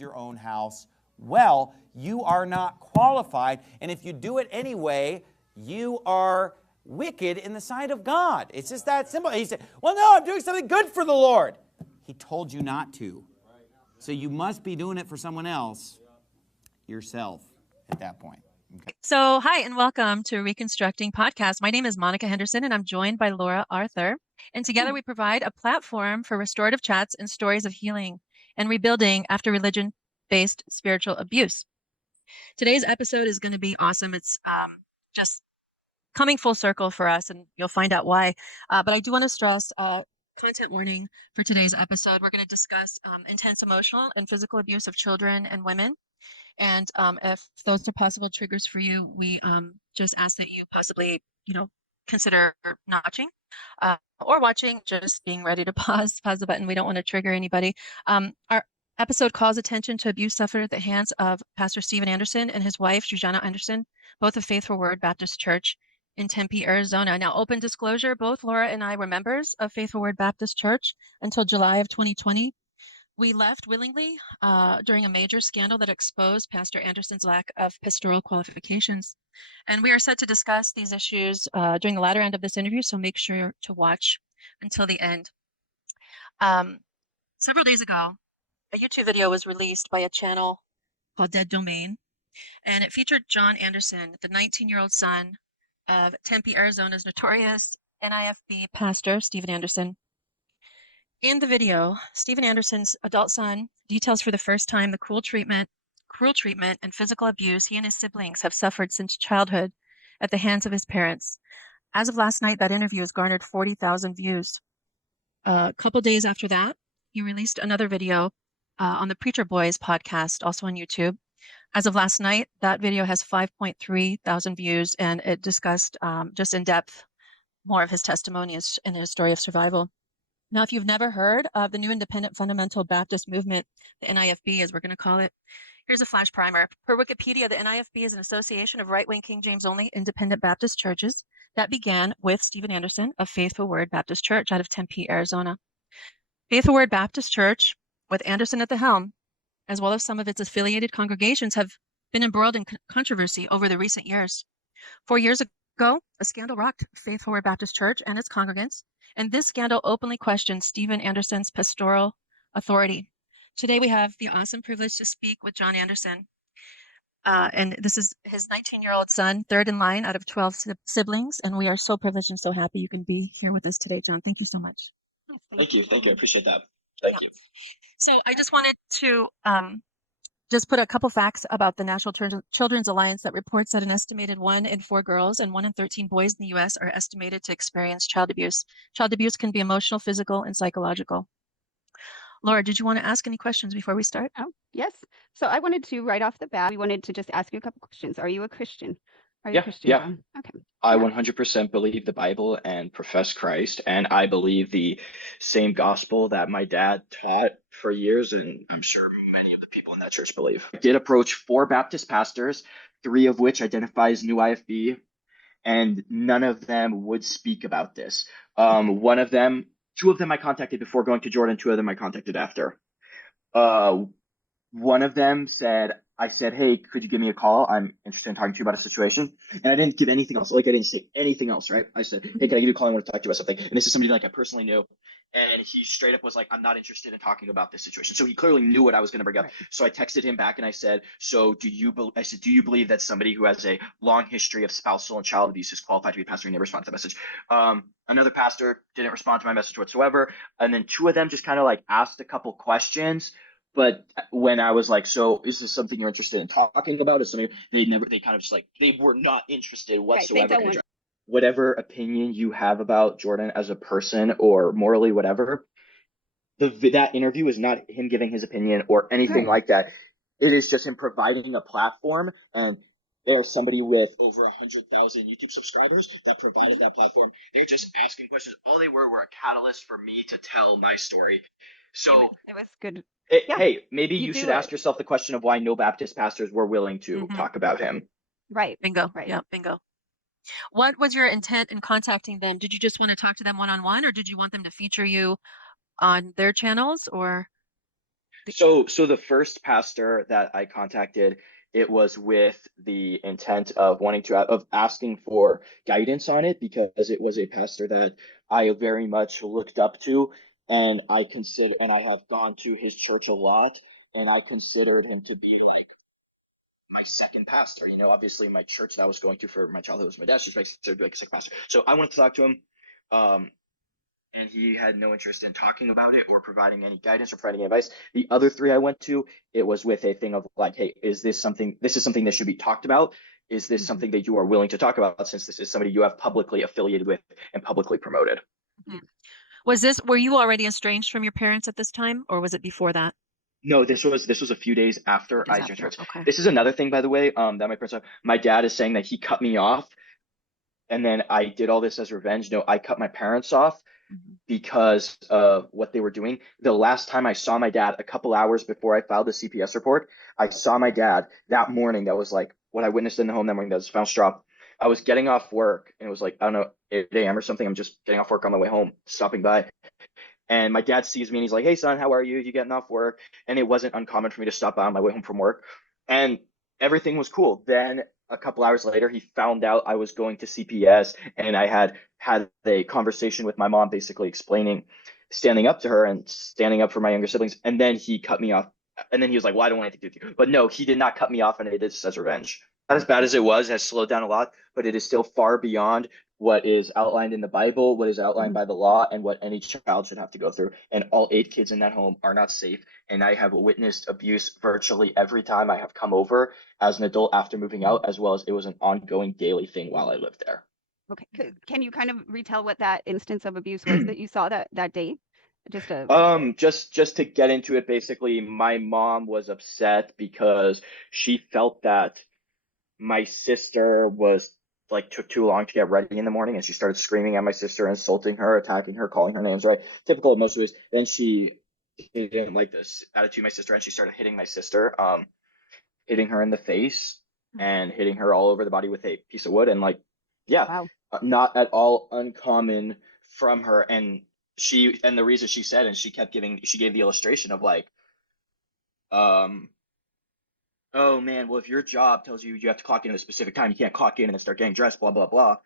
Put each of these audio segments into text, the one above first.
build your own house well. You are not qualified, and if you do it anyway, you are wicked in the sight of God. It's just that simple. He said, well, no, I'm doing something good for the Lord. He told you not to. So you must be doing it for someone else, yourself, at that point. Okay. So, hi, and welcome to Reconstructing Podcast. My name is Monica Henderson, and I'm joined by Laura Arthur. And together we provide a platform for restorative chats and stories of healing and rebuilding after religion-based spiritual abuse. Today's episode is going to be awesome. It's just coming full circle for us, and you'll find out why. But I do want to stress content warning for today's episode. We're going to discuss intense emotional and physical abuse of children and women. And if those are possible triggers for you, we just ask that you possibly, consider not watching or watching, just being ready to pause the button. We don't want to trigger anybody. Our episode calls attention to abuse suffered at the hands of Pastor Steven Anderson and his wife, Jujana Anderson, both of Faithful Word Baptist Church in Tempe, Arizona. Now, open disclosure, both Laura and I were members of Faithful Word Baptist Church until July of 2020. We left willingly during a major scandal that exposed Pastor Anderson's lack of pastoral qualifications. And we are set to discuss these issues during the latter end of this interview, so make sure to watch until the end. Several days ago, a YouTube video was released by a channel called Dead Domain, and it featured John Anderson, the 19-year-old son of Tempe, Arizona's notorious NIFB pastor, Steven Anderson. In the video, Steven Anderson's adult son details for the first time the cruel treatment, and physical abuse he and his siblings have suffered since childhood at the hands of his parents. As of last night, that interview has garnered 40,000 views. A couple days after that, he released another video on the Preacher Boys podcast, also on YouTube. As of last night, that video has 5.3 thousand views, and it discussed just in depth more of his testimony and his story of survival. Now, if you've never heard of the New Independent Fundamental Baptist Movement, the NIFB, as we're going to call it, here's a flash primer. Per Wikipedia, the NIFB is an association of right-wing King James-only independent Baptist churches that began with Steven Anderson of Faithful Word Baptist Church out of Tempe, Arizona. Faithful Word Baptist Church, with Anderson at the helm, as well as some of its affiliated congregations, have been embroiled in controversy over the recent years. 4 years ago, a scandal rocked Faithful Word Baptist Church and its congregants, and this scandal openly questions Steven Anderson's pastoral authority. Today, we have the awesome privilege to speak with John Anderson. And this is his 19-year-old son, third in line out of 12 siblings. And we are so privileged and so happy you can be here with us today, John. Thank you so much. Thank you. I appreciate that. Thank you. So I just wanted to just put a couple facts about the National Children's Alliance that reports that an estimated 1 in 4 girls and 1 in 13 boys in the U.S. are estimated to experience child abuse. Child abuse can be emotional, physical, and psychological. Laura, did you want to ask any questions before we start? Oh, yes. So I wanted to, right off the bat, we wanted to just ask you a couple questions. Are you a Christian? Are you a Christian, John? Okay. I 100% believe the Bible and profess Christ, and I believe the same gospel that my dad taught for years, and I'm sure many of the people in that church believe. I did approach 4 Baptist pastors, 3 of which identify as New IFB, and none of them would speak about this. 2 of them I contacted before going to Jordan, 2 of them I contacted after. One of them I said, hey, could you give me a call? I'm interested in talking to you about a situation. And I didn't give anything else. Like, I didn't say anything else, right? I said, hey, can I give you a call? I want to talk to you about something. And this is somebody like I personally knew. And he straight up was like, I'm not interested in talking about this situation. So he clearly knew what I was going to bring up. Right. So I texted him back and I said, do you believe that somebody who has a long history of spousal and child abuse is qualified to be a pastor? He never responded to the message. Another pastor didn't respond to my message whatsoever. And then 2 of them just kind of like asked a couple questions. But when I was like, so is this something you're interested in talking about? Is something they kind of just like, they were not interested whatsoever. Right, whatever opinion you have about Jordan as a person or morally, whatever, that interview is not him giving his opinion or anything like that. It is just him providing a platform, and there's somebody with over 100,000 YouTube subscribers that provided that platform. They're just asking questions. All they were a catalyst for me to tell my story. So it was good. Hey, maybe you should ask yourself the question of why no Baptist pastors were willing to talk about him. Right. Bingo. Right. Yeah, bingo. What was your intent in contacting them? Did you just want to talk to them one-on-one, or did you want them to feature you on their channels, or So the first pastor that I contacted, it was with the intent of wanting to of asking for guidance on it, because it was a pastor that I very much looked up to, and I have gone to his church a lot, and I considered him to be like my second pastor. You know, obviously my church that I was going to for my childhood was my dad's church, but I considered like a second pastor. So I wanted to talk to him. And he had no interest in talking about it or providing any guidance or providing advice. The other three I went to, it was with a thing of like, hey, is this something that should be talked about? Is this something that you are willing to talk about, since this is somebody you have publicly affiliated with and publicly promoted? Were you already estranged from your parents at this time, or was it before that? No, this was a few days after I changed parents. Okay. This is another thing, by the way, that my parents are. My dad is saying that he cut me off, and then I did all this as revenge. No, I cut my parents off because of what they were doing. The last time I saw my dad, a couple hours before I filed the CPS report, I saw my dad that morning. That was like what I witnessed in the home that morning. That was the final straw. I was getting off work, and it was like, I don't know, 8 a.m. or something. I'm just getting off work on my way home, stopping by. And my dad sees me and he's like, hey, son, how are you? You getting off work? And it wasn't uncommon for me to stop by on my way home from work. And everything was cool. Then a couple hours later, he found out I was going to CPS, and I had a conversation with my mom, basically explaining, standing up to her and standing up for my younger siblings. And then he cut me off. And then he was like, well, I don't want anything to do with you. But no, he did not cut me off, and it is as revenge. Not as bad as it was, it has slowed down a lot, but it is still far beyond what is outlined in the Bible, what is outlined by the law, and what any child should have to go through. And all 8 kids in that home are not safe. And I have witnessed abuse virtually every time I have come over as an adult after moving out, as well as it was an ongoing daily thing while I lived there. Okay. Can you kind of retell what that instance of abuse was that you saw that day? Just to get into it, basically, my mom was upset because she felt that my sister was like took too long to get ready in the morning, and she started screaming at my sister, insulting her, attacking her, calling her names, right? Typical of most of us. Then she didn't like this attitude of my sister, and she started hitting my sister, hitting her in the face and hitting her all over the body with a piece of wood. And like, yeah, Wow. not at all uncommon from her. And the reason she said, and she gave the illustration of like, oh man, well, if your job tells you have to clock in at a specific time, you can't clock in and then start getting dressed, blah, blah, blah.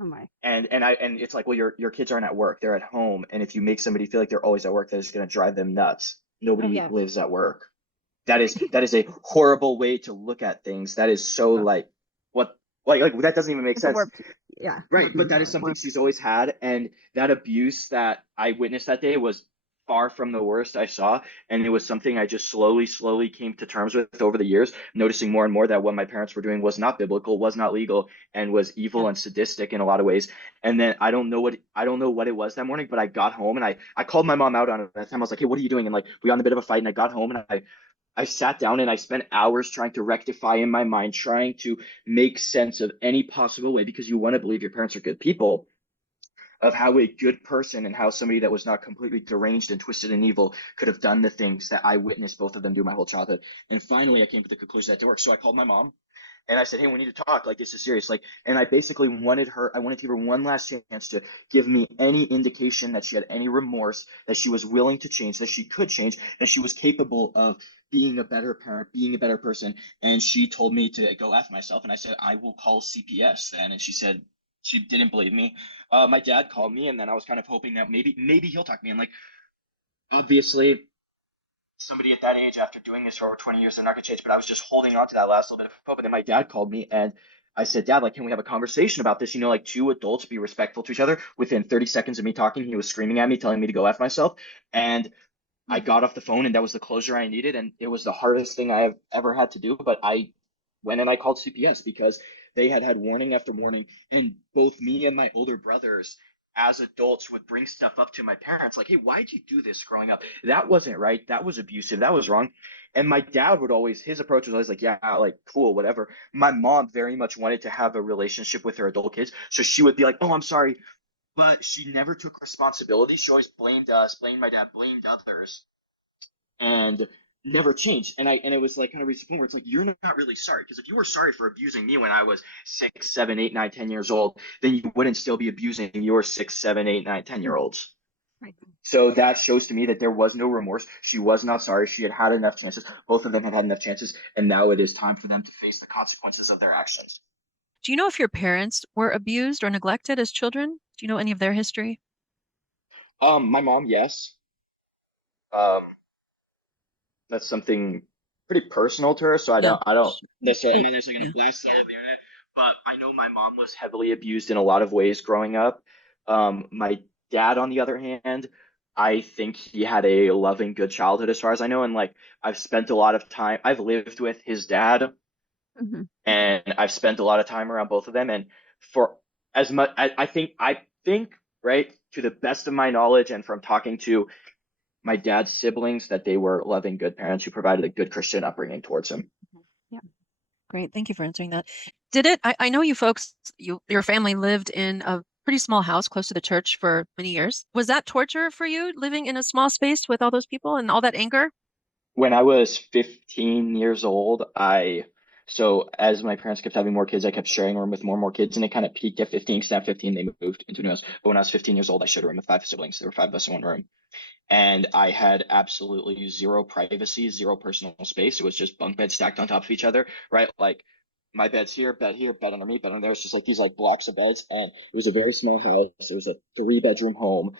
Oh my. And it's like, well, your kids aren't at work, they're at home. And if you make somebody feel like they're always at work, that is going to drive them nuts. Nobody lives at work. That is a horrible way to look at things. That is so like that doesn't even make sense. Yeah. Right, but that is something she's always had, and that abuse that I witnessed that day was far from the worst I saw, and it was something I just slowly came to terms with over the years, noticing more and more that what my parents were doing was not biblical, was not legal, and was evil and sadistic in a lot of ways. And then I don't know what it was that morning, but I got home and I called my mom out on it. At that time I was like, hey, what are you doing? And like we got in a bit of a fight, and I got home and I sat down and I spent hours trying to rectify in my mind, trying to make sense of any possible way, because you want to believe your parents are good people, of how a good person and how somebody that was not completely deranged and twisted and evil could have done the things that I witnessed both of them do my whole childhood. And finally, I came to the conclusion that did work. So I called my mom and I said, hey, we need to talk. Like, this is serious. Like, and I basically wanted to give her one last chance to give me any indication that she had any remorse, that she was willing to change, that she could change, that she was capable of being a better parent, being a better person. And she told me to go F myself. And I said, I will call CPS then. And she said, she didn't believe me. My dad called me, and then I was kind of hoping that maybe he'll talk to me. And like, obviously, somebody at that age, after doing this for over 20 years, they're not gonna change. But I was just holding on to that last little bit of hope. And then my dad called me, and I said, Dad, like, can we have a conversation about this? You know, like, 2 adults be respectful to each other. Within 30 seconds of me talking, he was screaming at me, telling me to go F myself. And I got off the phone, and that was the closure I needed. And it was the hardest thing I have ever had to do. But I went and I called CPS because they had warning after warning. And both me and my older brothers, as adults, would bring stuff up to my parents like, hey, why'd you do this growing up? That wasn't right. That was abusive. That was wrong. And my dad his approach was always like, yeah, like, cool, whatever. My mom very much wanted to have a relationship with her adult kids. So she would be like, oh, I'm sorry. But she never took responsibility. She always blamed us, blamed my dad, blamed others, and never changed. And it was like kind of reached a point where it's like, you're not really sorry, because if you were sorry for abusing me when I was 6, 7, 8, 9, 10 years old, then you wouldn't still be abusing your 6, 7, 8, 9, 10 year olds. Right. So that shows to me that there was no remorse. She was not sorry. She had had enough chances. Both of them had had enough chances, and now it is time for them to face the consequences of their actions. Do you know if your parents were abused or neglected as children? Do you know any of their history? My mom, yes. Um, that's something pretty personal to her, so Yeah. I don't necessarily, I'm Well, not necessarily yeah. gonna blast it all over the internet, but I know my mom was heavily abused in a lot of ways growing up. My dad, on the other hand, I think he had a loving, good childhood as far as I know, and like I've spent a lot of time, I've lived with his dad, Mhm. and I've spent a lot of time around both of them, and for as much, I think, right, to the best of my knowledge, and from talking to my dad's siblings, that they were loving, good parents who provided a good Christian upbringing towards him. Yeah. Great. Thank you for answering that. Did it, I know you folks, your family lived in a pretty small house close to the church for many years. Was that torture for you living in a small space with all those people and all that anger? When I was 15 years old, so as my parents kept having more kids, I kept sharing a room with more and more kids, and it kind of peaked at 15. Because at 15, they moved into a new house. But when I was 15 years old, I shared a room with five siblings. There were five of us in one room. And I had absolutely zero privacy, zero personal space. It was just bunk beds stacked on top of each other, right? Like my bed's here, bed under me, bed under there. It's just like these like blocks of beds. And it was a very small house. It was a 3-bedroom home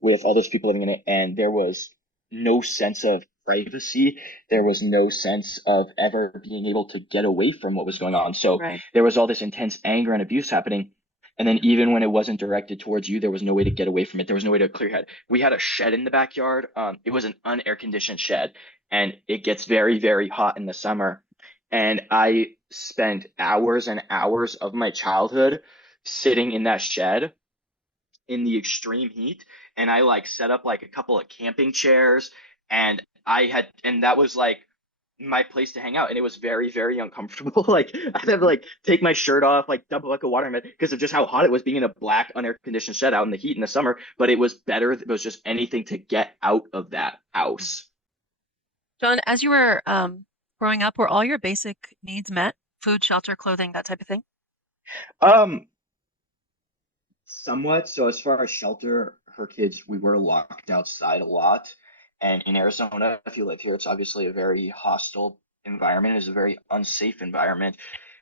with all those people living in it, and there was no sense of privacy. There was no sense of ever being able to get away from what was going on. So Right. there was all this intense anger and abuse happening. And then even when it wasn't directed towards you, there was no way to get away from it. There was no way to clear your head. We had a shed in the backyard. It was an unair conditioned shed, and it gets very, very hot in the summer. And I spent hours and hours of my childhood sitting in that shed in the extreme heat, and I like set up like a couple of camping chairs, and that was like my place to hang out, and it was very, very uncomfortable. Like I'd have to like take my shirt off, like dump a bucket of water in it because of just how hot it was being in a black unair conditioned shed out in the heat in the summer. But it was better. It was just anything to get out of that house. John, as you were growing up, were all your basic needs met? Food, shelter, clothing, that type of thing? Um, Somewhat. So as far as shelter, her kids, we were locked outside a lot. And in Arizona, if you live here, it's obviously a very hostile environment. It's a very unsafe environment.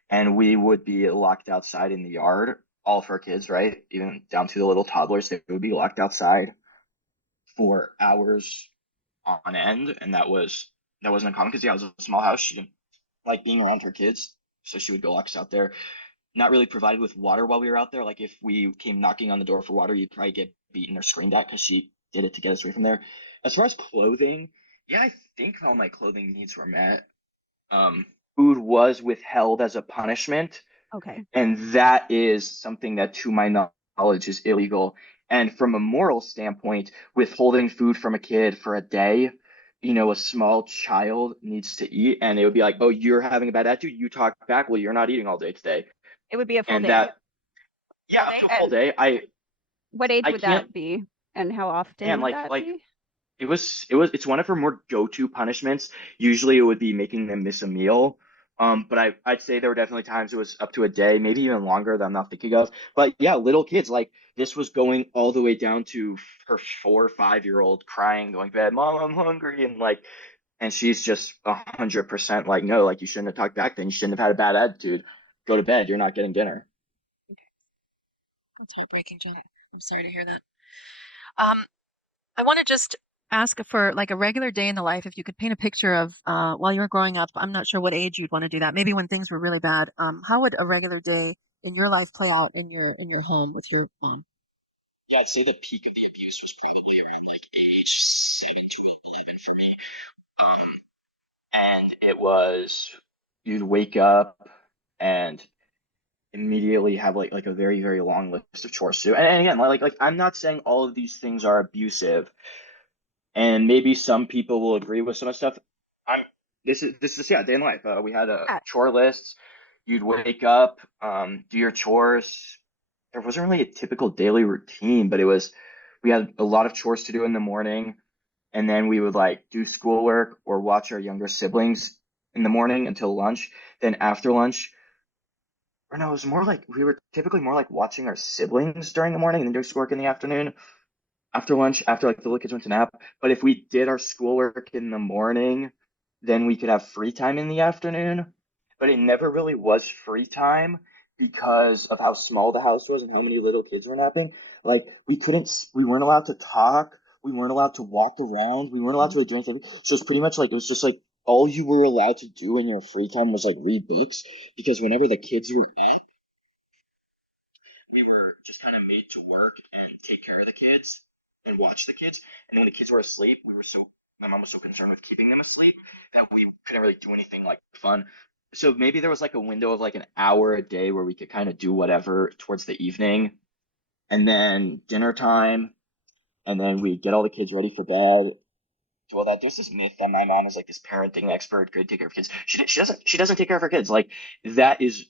And we would be locked outside in the yard, all of her kids, right? Even down to the little toddlers, they would be locked outside for hours on end. And that wasn't uncommon because yeah, it was a small house. She didn't like being around her kids. So she would go lock us out there, not really provided with water while we were out there. Like if we came knocking on the door for water, you'd probably get beaten or screamed at because she did it to get us away from there. As far as clothing, yeah, I think all my clothing needs were met. Food was withheld as a punishment, Okay. and that is something that, to my knowledge, is illegal. And from a moral standpoint, withholding food from a kid for a day, a small child needs to eat, and it would be like, oh, you're having a bad attitude, you talk back, well, you're not eating all day today. It would be a full And day. that, yeah, Full up day. to a full And day. I what age I would can't, that be? And how often man, would like that like be? it's one of her more go-to punishments. Usually it would be making them miss a meal. But I'd say there were definitely times it was up to a day, maybe even longer that I'm not thinking of. But yeah, little kids, like this was going all the way down to her 4 or 5 year old crying, going to bed, Mom, I'm hungry, and she's just 100% like, no, like you shouldn't have talked back then. You shouldn't have had a bad attitude. Go to bed. You're not getting dinner. That's heartbreaking, John. I'm sorry to hear that. Um, I want to just ask for like a regular day in the life, if you could paint a picture of while you were growing up. I'm not sure what age you'd want to do that. Maybe when things were really bad. How would a regular day in your life play out in your home with your mom? Yeah, I'd say the peak of the abuse was probably around like age 7 to 11 for me. And it was you'd wake up and immediately have like a very, very long list of chores to do. And again, like I'm not saying all of these things are abusive, and maybe some people will agree with some of the stuff. I'm this is yeah, day in life. We had a Yeah. chore list. You'd wake up, do your chores. There wasn't really a typical daily routine, but we had a lot of chores to do in the morning, and then we would like do schoolwork or watch our younger siblings in the morning until lunch. Then after lunch, or no, it was more like we were typically more like watching our siblings during the morning and then doing schoolwork in the afternoon. after lunch, after like the little kids went to nap. But if we did our schoolwork in the morning, then we could have free time in the afternoon. But it never really was free time because of how small the house was and how many little kids were napping. Like we weren't allowed to talk. We weren't allowed to walk around. We weren't allowed to really do anything. So it's pretty much like, it was just like all you were allowed to do in your free time was like read books because whenever the kids were we were just kind of made to work and take care of the kids and watch the kids. And when the kids were asleep, my mom was so concerned with keeping them asleep that we couldn't really do anything like fun. So maybe there was like a window of like an hour a day where we could kind of do whatever towards the evening, and then dinner time, and then we get all the kids ready for bed. Do all that. There's this myth that my mom is like this parenting expert, good take care of kids. She doesn't take care of her kids. Like that is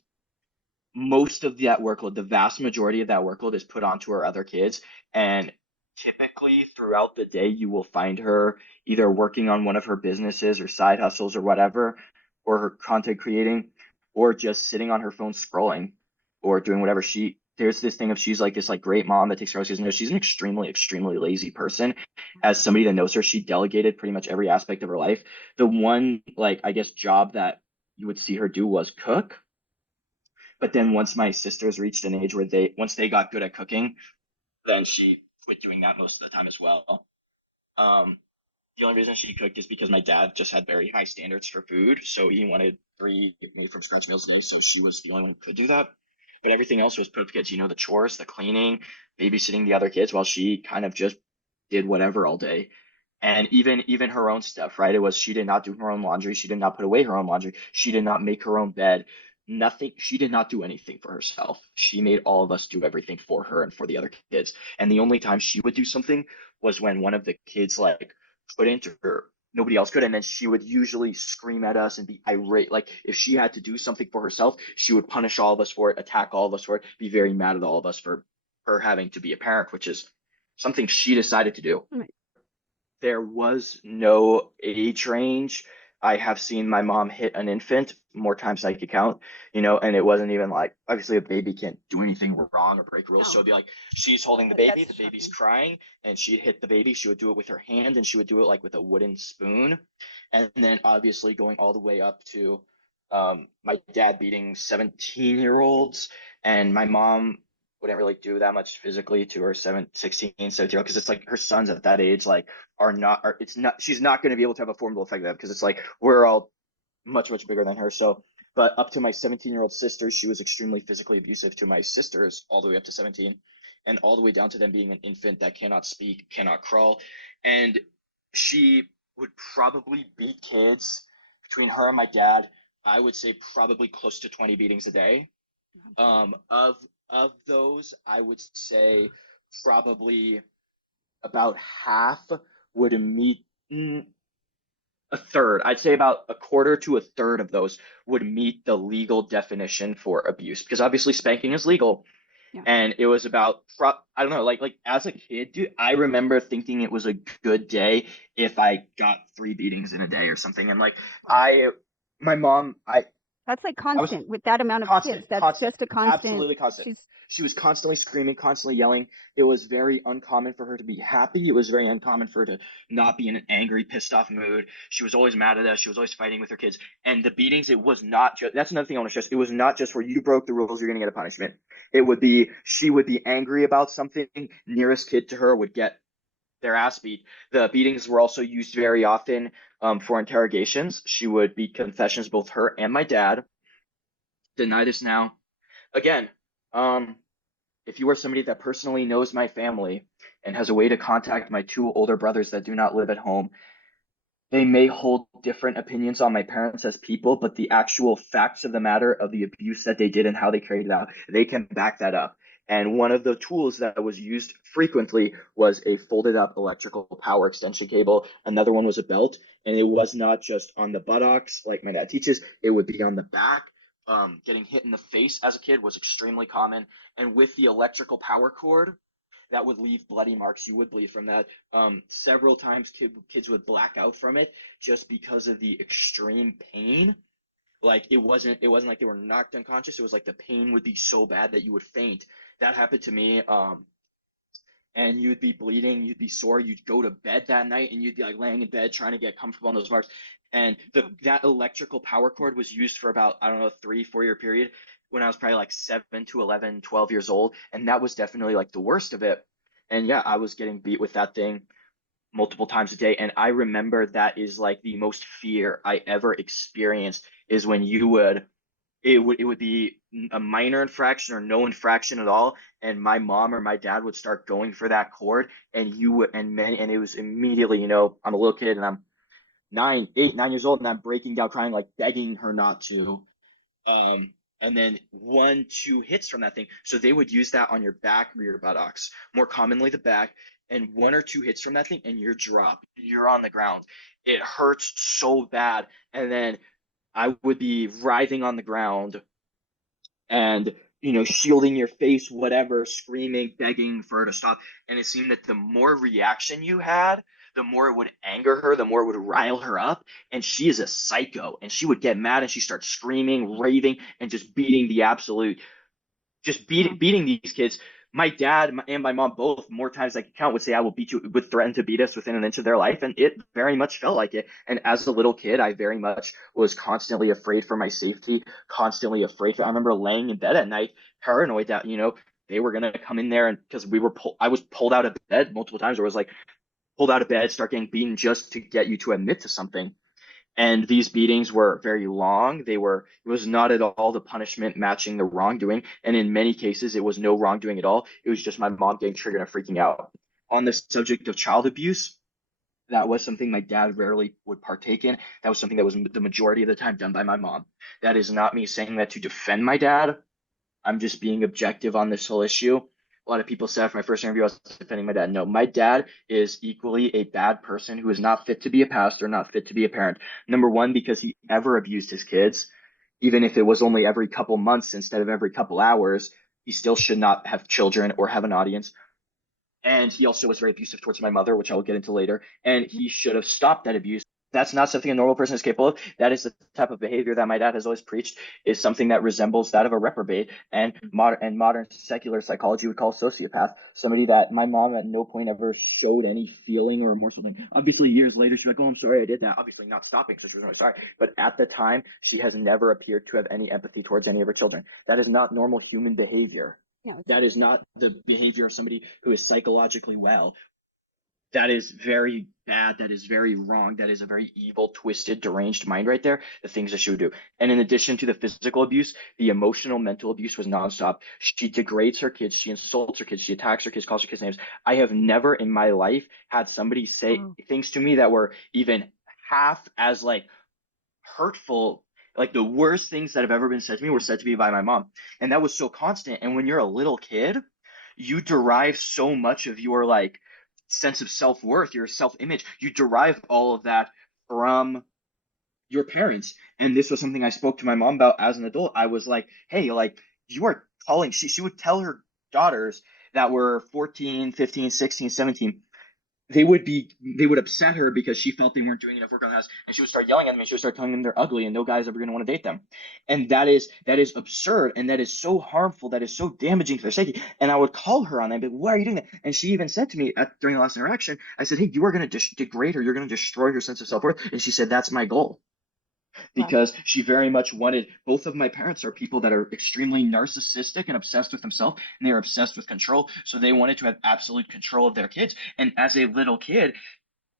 most of that workload, the vast majority of that workload is put onto her other kids. And typically throughout the day, you will find her either working on one of her businesses or side hustles or whatever, or her content creating, or just sitting on her phone scrolling or doing whatever there's this thing of she's like this like great mom that takes care of her kids. No, she's an extremely lazy person. As somebody that knows her, she delegated pretty much every aspect of her life. The one like I guess job that you would see her do was cook, but then once my sisters reached an age where once they got good at cooking, then she quit doing that most of the time as well. Um, the only reason she cooked is because my dad just had very high standards for food, so he wanted 3 made from scratch meals a day, so she was the only one who could do that. But everything else was put up to kids, the chores, the cleaning, babysitting the other kids, while she kind of just did whatever all day. And even her own stuff, right? It was she did not do her own laundry, she did not put away her own laundry, she did not make her own bed. Nothing, she did not do anything for herself. She made all of us do everything for her and for the other kids. And the only time she would do something was when one of the kids like couldn't or nobody else could, and then she would usually scream at us and be irate. Like if she had to do something for herself, she would punish all of us for it, attack all of us for it, be very mad at all of us for her having to be a parent, which is something she decided to do. Right. There was no age range. I have seen my mom hit an infant more times than I could count, and it wasn't even like, obviously a baby can't do anything wrong or break rules. So it'd be like, she's holding the baby, the baby's crying, and she'd hit the baby. She would do it with her hand, and she would do it like with a wooden spoon. And then obviously going all the way up to my dad beating 17-year-olds, and my mom wouldn't really do that much physically to her 16, 17-year-old, because it's like her sons at that age like it's not, she's not going to be able to have a formidable effect of that because it's like we're all much bigger than her. So but up to my 17-year-old sisters, she was extremely physically abusive to my sisters all the way up to 17, and all the way down to them being an infant that cannot speak, cannot crawl. And she would probably beat kids between her and my dad. I would say probably close to 20 beatings a day. Of those, I would say probably about half would meet a third. I'd say about a quarter to a third of those would meet the legal definition for abuse, because obviously spanking is legal. Yeah. And it was about, I don't know, like as a kid, dude, I remember thinking it was a good day if I got 3 beatings in a day or something. And like my mom, That's like I was constant with that amount of constant, kids. That's constant, just a constant. absolutely constant. She's She was constantly screaming, constantly yelling. It was very uncommon for her to be happy. It was very uncommon for her to not be in an angry, pissed off mood. She was always mad at us. She was always fighting with her kids. And the beatings, it was not just, that's another thing I want to stress. It was not just where you broke the rules, you're going to get a punishment. It would be, she would be angry about something. Nearest kid to her would get their ass beat. The beatings were also used very often for interrogations. She would beat confessions, both her and my dad. Deny this now. Again, if you are somebody that personally knows my family and has a way to contact my 2 older brothers that do not live at home, they may hold different opinions on my parents as people, but the actual facts of the matter of the abuse that they did and how they carried it out, they can back that up. And one of the tools that was used frequently was a folded up electrical power extension cable. Another one was a belt, and it was not just on the buttocks like my dad teaches, it would be on the back. Getting hit in the face as a kid was extremely common. And with the electrical power cord, that would leave bloody marks. You would bleed from that. Several times kids would black out from it just because of the extreme pain. Like it wasn't like they were knocked unconscious. It was like the pain would be so bad that you would faint. That happened to me and you'd be bleeding, you'd be sore, you'd go to bed that night and you'd be like laying in bed trying to get comfortable on those marks. And that electrical power cord was used for about, I don't know, 3-4 year period when I was probably like 7 to 11, 12 years old. And that was definitely like the worst of it. And yeah, I was getting beat with that thing multiple times a day. And I remember that is like the most fear I ever experienced is when it would be a minor infraction or no infraction at all, and my mom or my dad would start going for that cord, and it was immediately, I'm a little kid and I'm 9 years old, and I'm breaking down crying, like begging her not to. And then 1-2 hits from that thing. So they would use that on your back or your buttocks, more commonly the back, and 1 or 2 hits from that thing, and you're dropped. You're on the ground. It hurts so bad. And then I would be writhing on the ground and, shielding your face, whatever, screaming, begging for her to stop. And it seemed that the more reaction you had, the more it would anger her, the more it would rile her up. And she is a psycho. And she would get mad and she starts screaming, raving, and just beating the absolute just beating these kids. My dad and my mom both, more times I can count, would say, "I will beat you," would threaten to beat us within an inch of their life. And it very much felt like it. And as a little kid, I very much was constantly afraid for my safety, constantly afraid. I remember laying in bed at night, paranoid that, they were going to come in there, and because I was pulled out of bed multiple times, or was like pulled out of bed, start getting beaten just to get you to admit to something. And these beatings were very long. It was not at all the punishment matching the wrongdoing. And in many cases, it was no wrongdoing at all. It was just my mom getting triggered and freaking out. On the subject of child abuse, that was something my dad rarely would partake in. That was something that was the majority of the time done by my mom. That is not me saying that to defend my dad. I'm just being objective on this whole issue. A lot of people said after my first interview I was defending my dad. No, my dad is equally a bad person who is not fit to be a pastor, not fit to be a parent. Number one, because he ever abused his kids, even if it was only every couple months instead of every couple hours. He still should not have children or have an audience. And he also was very abusive towards my mother, which I will get into later. And he should have stopped that abuse. That's not something a normal person is capable of. That is the type of behavior that my dad has always preached, is something that resembles that of a reprobate, and modern secular psychology would call sociopath. Somebody that my mom at no point ever showed any feeling or remorse. Obviously, years later, she's like, "Oh, I'm sorry, I did that." Obviously, not stopping, so she was really sorry. But at the time, she has never appeared to have any empathy towards any of her children. That is not normal human behavior. No, That is not the behavior of somebody who is psychologically well. That is very bad. That is very wrong. That is a very evil, twisted, deranged mind right there, the things that she would do. And in addition to the physical abuse, the emotional, mental abuse was nonstop. She degrades her kids. She insults her kids. She attacks her kids, calls her kids names. I have never in my life had somebody say things to me that were even half as like hurtful. Like the worst things that have ever been said to me were said to me by my mom. And that was so constant. And when you're a little kid, you derive so much of your like sense of self-worth, your self-image. You derive all of that from your parents. And this was something I spoke to my mom about as an adult. I was like, "Hey, like you are calling," she would tell her daughters that were 14, 15, 16, 17, they would upset her because she felt they weren't doing enough work on the house, and she would start yelling at them, and she would start telling them they're ugly and no guy's ever going to want to date them. And that is absurd, and that is so harmful, that is so damaging to their psyche. And I would call her on that, but why are you doing that? And she even said to me during the last interaction, I said, "Hey, you are going to degrade her, you're going to destroy her sense of self-worth." And she said, "That's my goal." Because she very much wanted, both of my parents are people that are extremely narcissistic and obsessed with themselves, and they are obsessed with control. So they wanted to have absolute control of their kids. And as a little kid,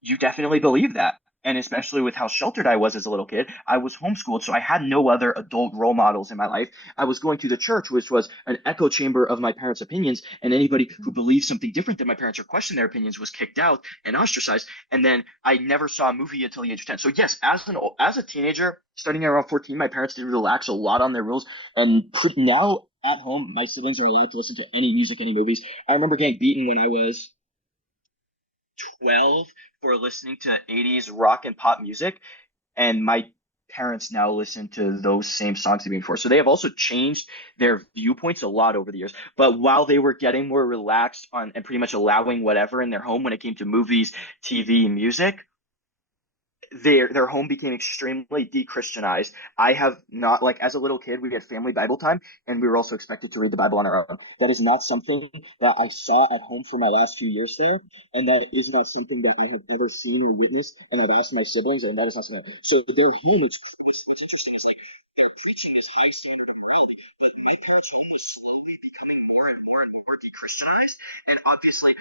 you definitely believe that. And especially with how sheltered I was as a little kid, I was homeschooled, so I had no other adult role models in my life. I was going to the church, which was an echo chamber of my parents' opinions, and anybody who believed something different than my parents or questioned their opinions was kicked out and ostracized. And then I never saw a movie until the age of 10. So yes, as a teenager, starting around 14, my parents did relax a lot on their rules. And now at home, my siblings are allowed to listen to any music, any movies. I remember getting beaten when I was 12 for listening to 80s rock and pop music, and my parents now listen to those same songs to me before. So they have also changed their viewpoints a lot over the years. But while they were getting more relaxed on and pretty much allowing whatever in their home when it came to movies, TV, music, their home became extremely de-Christianized. I have not, like, as a little kid, we had family Bible time, and we were also expected to read the Bible on our own. That is not something that I saw at home for my last few years there, and that is not something that I have ever seen or witnessed, and I've asked my siblings, and that is not something. So their home is what's interesting is like their preaching is hostile to the world, but my marriage home was slowly becoming more and more and more de-Christianized, and obviously,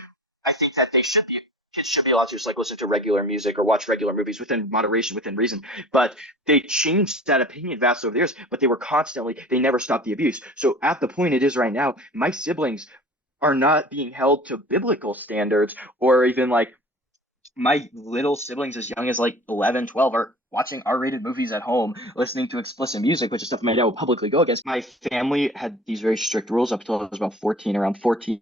I think that kids should be allowed to just like listen to regular music or watch regular movies within moderation, within reason. But they changed that opinion vastly over the years, but they never stopped the abuse. So at the point it is right now, my siblings are not being held to biblical standards, or even like my little siblings as young as like 11, 12 are watching R-rated movies at home, listening to explicit music, which is stuff my dad would publicly go against. My family had these very strict rules up until I was about 14, around 14,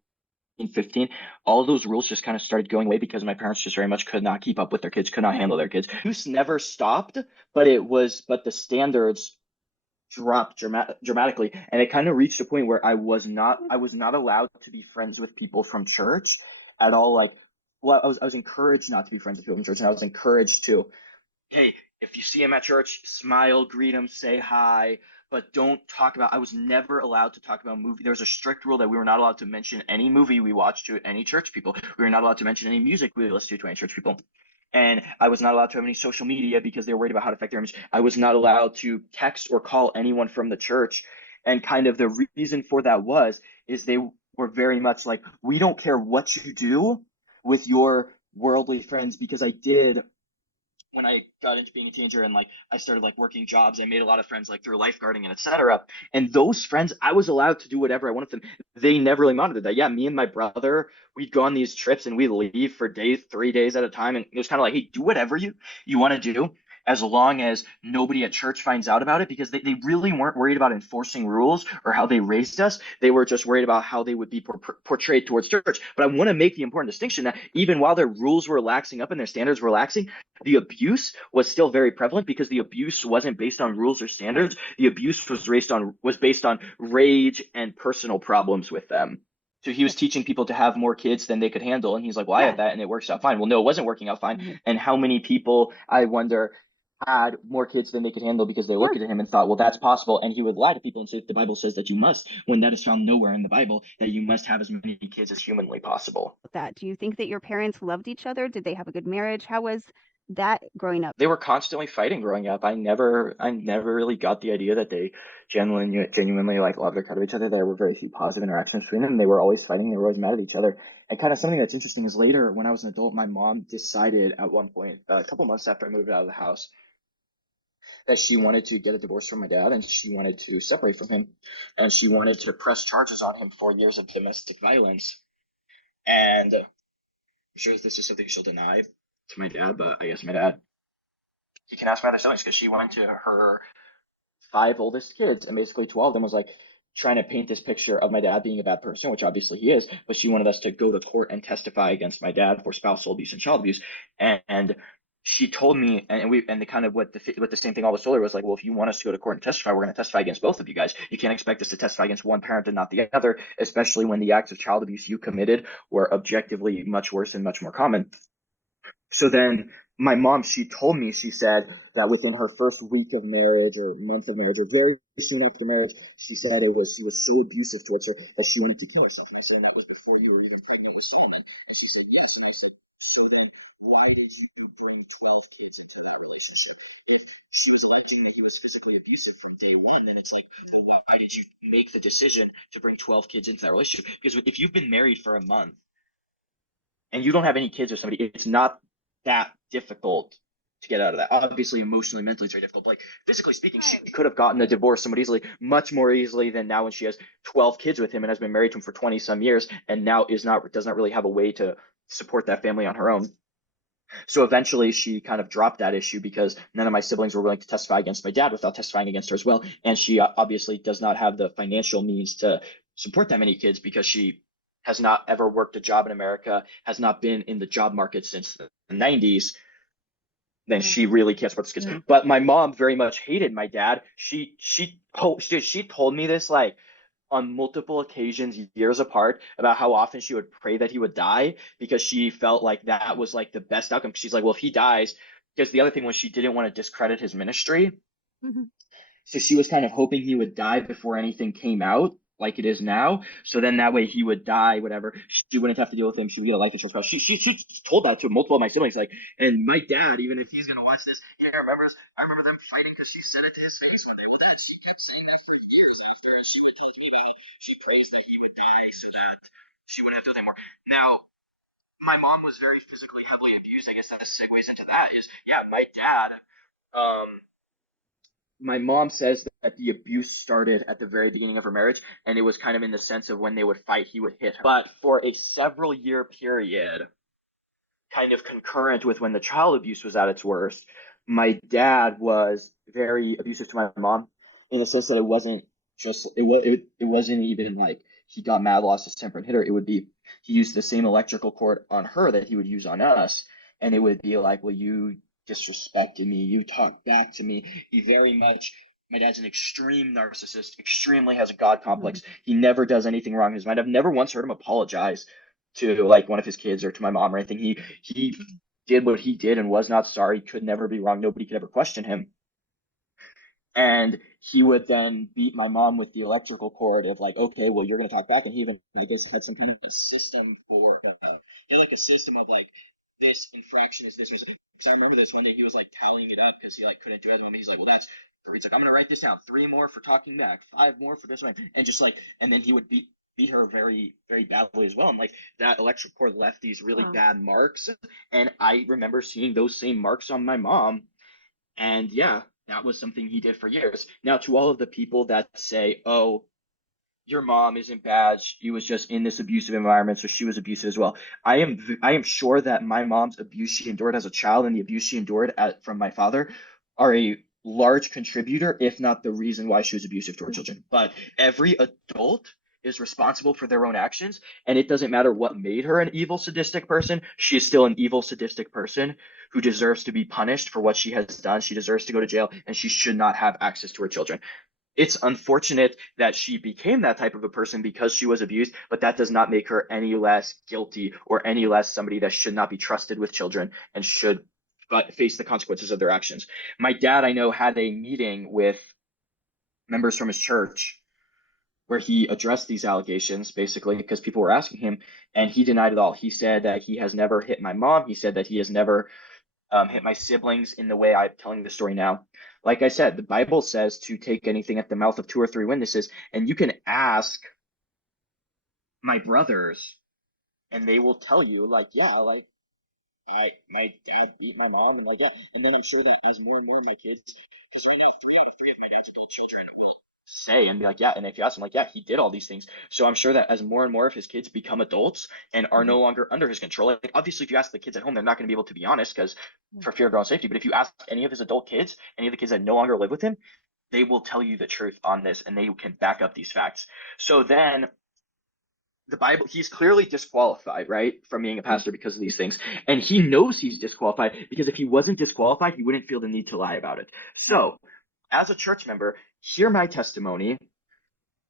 15. All of those rules just kind of started going away because my parents just very much could not keep up with their kids, could not handle their kids. Abuse never stopped, but the standards dropped dramatically, and it kind of reached a point where I was not allowed to be friends with people from church at all. Like, well, I was encouraged not to be friends with people from church, and I was encouraged to, hey, if you see him at church, smile, greet him, say hi, but don't talk about. I was never allowed to talk about movie. There was a strict rule that we were not allowed to mention any movie we watched to any church people. We were not allowed to mention any music we listened to any church people. And I was not allowed to have any social media because they were worried about how to affect their image. I was not allowed to text or call anyone from the church. And kind of the reason for that is they were very much like, we don't care what you do with your worldly friends, because I did when I got into being a teenager, and like I started like working jobs, I made a lot of friends like through lifeguarding and etc. And those friends, I was allowed to do whatever I wanted them. They never really monitored that. Yeah, me and my brother, we'd go on these trips and we'd leave for days, 3 days at a time, and it was kind of like, hey, do whatever you want to do, as long as nobody at church finds out about it, because they really weren't worried about enforcing rules or how they raised us. They were just worried about how they would be portrayed towards church. But I want to make the important distinction that even while their rules were relaxing up and their standards were relaxing, the abuse was still very prevalent, because the abuse wasn't based on rules or standards. The abuse was based on rage and personal problems with them. So he was teaching people to have more kids than they could handle, and he's like, well, I have that and it works out fine. Well, no, it wasn't working out fine. And how many people, I wonder, had more kids than they could handle because they looked at him and thought, well, that's possible. And he would lie to people and say, the Bible says that you must, when that is found nowhere in the Bible, that you must have as many kids as humanly possible. Do you think that your parents loved each other? Did they have a good marriage? How was that growing up? They were constantly fighting growing up. I never really got the idea that they genuinely like loved or cared each other. There were very few positive interactions between them. They were always fighting. They were always mad at each other. And kind of something that's interesting is later, when I was an adult, my mom decided at one point, a couple months after I moved out of the house, that she wanted to get a divorce from my dad, and she wanted to separate from him, and she wanted to press charges on him for years of domestic violence. And I'm sure this is something she'll deny to my dad, but I guess my dad, he can ask my other siblings, because she went to her 5 oldest kids, and basically 12 of them was like trying to paint this picture of my dad being a bad person, which obviously he is, but she wanted us to go to court and testify against my dad for spousal abuse and child abuse. And she told me, and the kind of what the same thing I always told her was like, well, if you want us to go to court and testify, we're going to testify against both of you guys. You can't expect us to testify against one parent and not the other, especially when the acts of child abuse you committed were objectively much worse and much more common. So then my mom, she told me, she said that within her first week of marriage or month of marriage, or very soon after marriage, she said he was so abusive towards her that she wanted to kill herself. And I said, and that was before you were even pregnant with Solomon. And she said, yes. And I said, so then why did you bring 12 kids into that relationship? If she was alleging that he was physically abusive from day one, then it's like, well, why did you make the decision to bring 12 kids into that relationship? Because if you've been married for a month and you don't have any kids with somebody, it's not that difficult to get out of that. Obviously, emotionally, mentally, it's very difficult. But like physically speaking, she could have gotten a divorce somewhat easily, much more easily than now when she has 12 kids with him and has been married to him for 20 some years, and now does not really have a way to support that family on her own. So eventually she kind of dropped that issue because none of my siblings were willing to testify against my dad without testifying against her as well. And she obviously does not have the financial means to support that many kids, because she has not ever worked a job in America, has not been in the job market since the 90s. Then she really can't support these kids. But my mom very much hated my dad. She told me this like on multiple occasions, years apart, about how often she would pray that he would die, because she felt like that was like the best outcome. She's like, well, if he dies, because the other thing was she didn't want to discredit his ministry. Mhm. So she was kind of hoping he would die before anything came out like it is now. So then that way he would die, whatever. She wouldn't have to deal with him. She would get a life insurance policy. She told that to multiple of my siblings. Like, and my dad, even if he's going to watch this, he remembers, I remember them fighting because she said it to his face when they were that. She kept saying that for years after. And she would tell me about it. She prays that he would die so that she wouldn't have to do anymore. Now, my mom was very physically heavily abused. I guess that segues into that is, yeah, my dad, my mom says that the abuse started at the very beginning of her marriage, and it was kind of in the sense of when they would fight, he would hit her. But for a several year period, kind of concurrent with when the child abuse was at its worst, my dad was very abusive to my mom in the sense that it wasn't just it wasn't even like he got mad, lost his temper, and hit her. It would be he used the same electrical cord on her that he would use on us, and it would be like, well, you disrespected me, you talked back to me. He very much. My dad's an extreme narcissist, extremely has a God complex. He never does anything wrong in his mind. I've never once heard him apologize to like one of his kids or to my mom or anything. He did what he did and was not sorry, could never be wrong. Nobody could ever question him. And he would then beat my mom with the electrical cord of like, okay, well, you're going to talk back. And he even, I guess, had some kind of a system for, like a system of like, this infraction is this. Because I remember this one day he was like tallying it up because he like couldn't do it. And he's like, well, that's, he's like, I'm going to write this down. 3 more for talking back, 5 more for this one. And just like, and then he would beat her very, very badly as well. And like that electric cord left these really bad marks. And I remember seeing those same marks on my mom. And yeah, that was something he did for years. Now, to all of the people that say, oh, your mom isn't bad, she was just in this abusive environment, so she was abusive as well. I am sure that my mom's abuse she endured as a child and the abuse she endured from my father are a large contributor, if not the reason why she was abusive to her children. But every adult is responsible for their own actions, and it doesn't matter what made her an evil, sadistic person. She is still an evil, sadistic person who deserves to be punished for what she has done. She deserves to go to jail, and she should not have access to her children. It's unfortunate that she became that type of a person because she was abused, but that does not make her any less guilty or any less somebody that should not be trusted with children and should face the consequences of their actions. My dad, I know, had a meeting with members from his church where he addressed these allegations basically because people were asking him, and he denied it all. He said that he has never hit my mom. He said that he has never hit my siblings in the way I'm telling the story now. Like I said, the Bible says to take anything at the mouth of 2 or 3 witnesses, and you can ask my brothers, and they will tell you, like, yeah, like my dad beat my mom, and like, yeah, and then I'm sure that as more and more of my kids, so I know 3 out of 3 of my dad's adult children will say and be like, yeah, and if you ask them, like, yeah, he did all these things. So I'm sure that as more and more of his kids become adults and are no longer under his control, like obviously if you ask the kids at home, they're not going to be able to be honest because for fear of their own safety. But if you ask any of his adult kids, any of the kids that no longer live with him, they will tell you the truth on this and they can back up these facts. So then the Bible, he's clearly disqualified, right, from being a pastor because of these things. And he knows he's disqualified because if he wasn't disqualified, he wouldn't feel the need to lie about it. So as a church member, hear my testimony.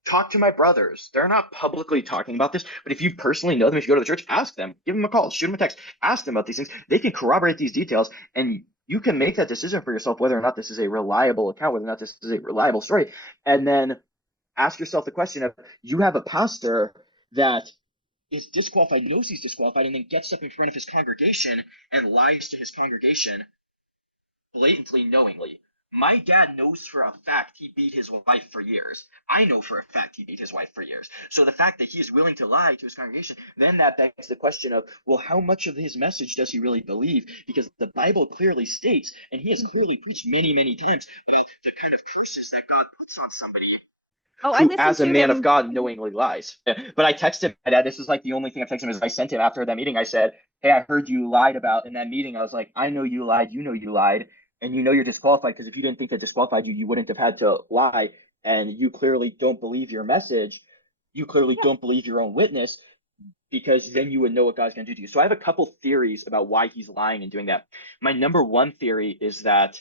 Talk to my brothers. They're not publicly talking about this, but if you personally know them, if you go to the church, ask them, give them a call, shoot them a text, ask them about these things. They can corroborate these details, and you can make that decision for yourself whether or not this is a reliable account, whether or not this is a reliable story. And then ask yourself the question of, you have a pastor that is disqualified, knows he's disqualified, and then gets up in front of his congregation and lies to his congregation blatantly, knowingly. My dad knows for a fact he beat his wife for years. I know for a fact he beat his wife for years. So the fact that he is willing to lie to his congregation, then that begs the question of, well, how much of his message does he really believe? Because the Bible clearly states, and he has clearly preached many, many times about the kind of curses that God puts on somebody who, as a man of God, knowingly lies. But I texted my dad. This is like the only thing I've texted him is I sent him after that meeting. I said, hey, I heard you lied about in that meeting. I was like, I know you lied. You know you lied. And you know you're disqualified because if you didn't think that disqualified you, you wouldn't have had to lie. And you clearly don't believe your message. You clearly don't believe your own witness because then you would know what God's going to do to you. So I have a couple theories about why he's lying and doing that. My number one theory is that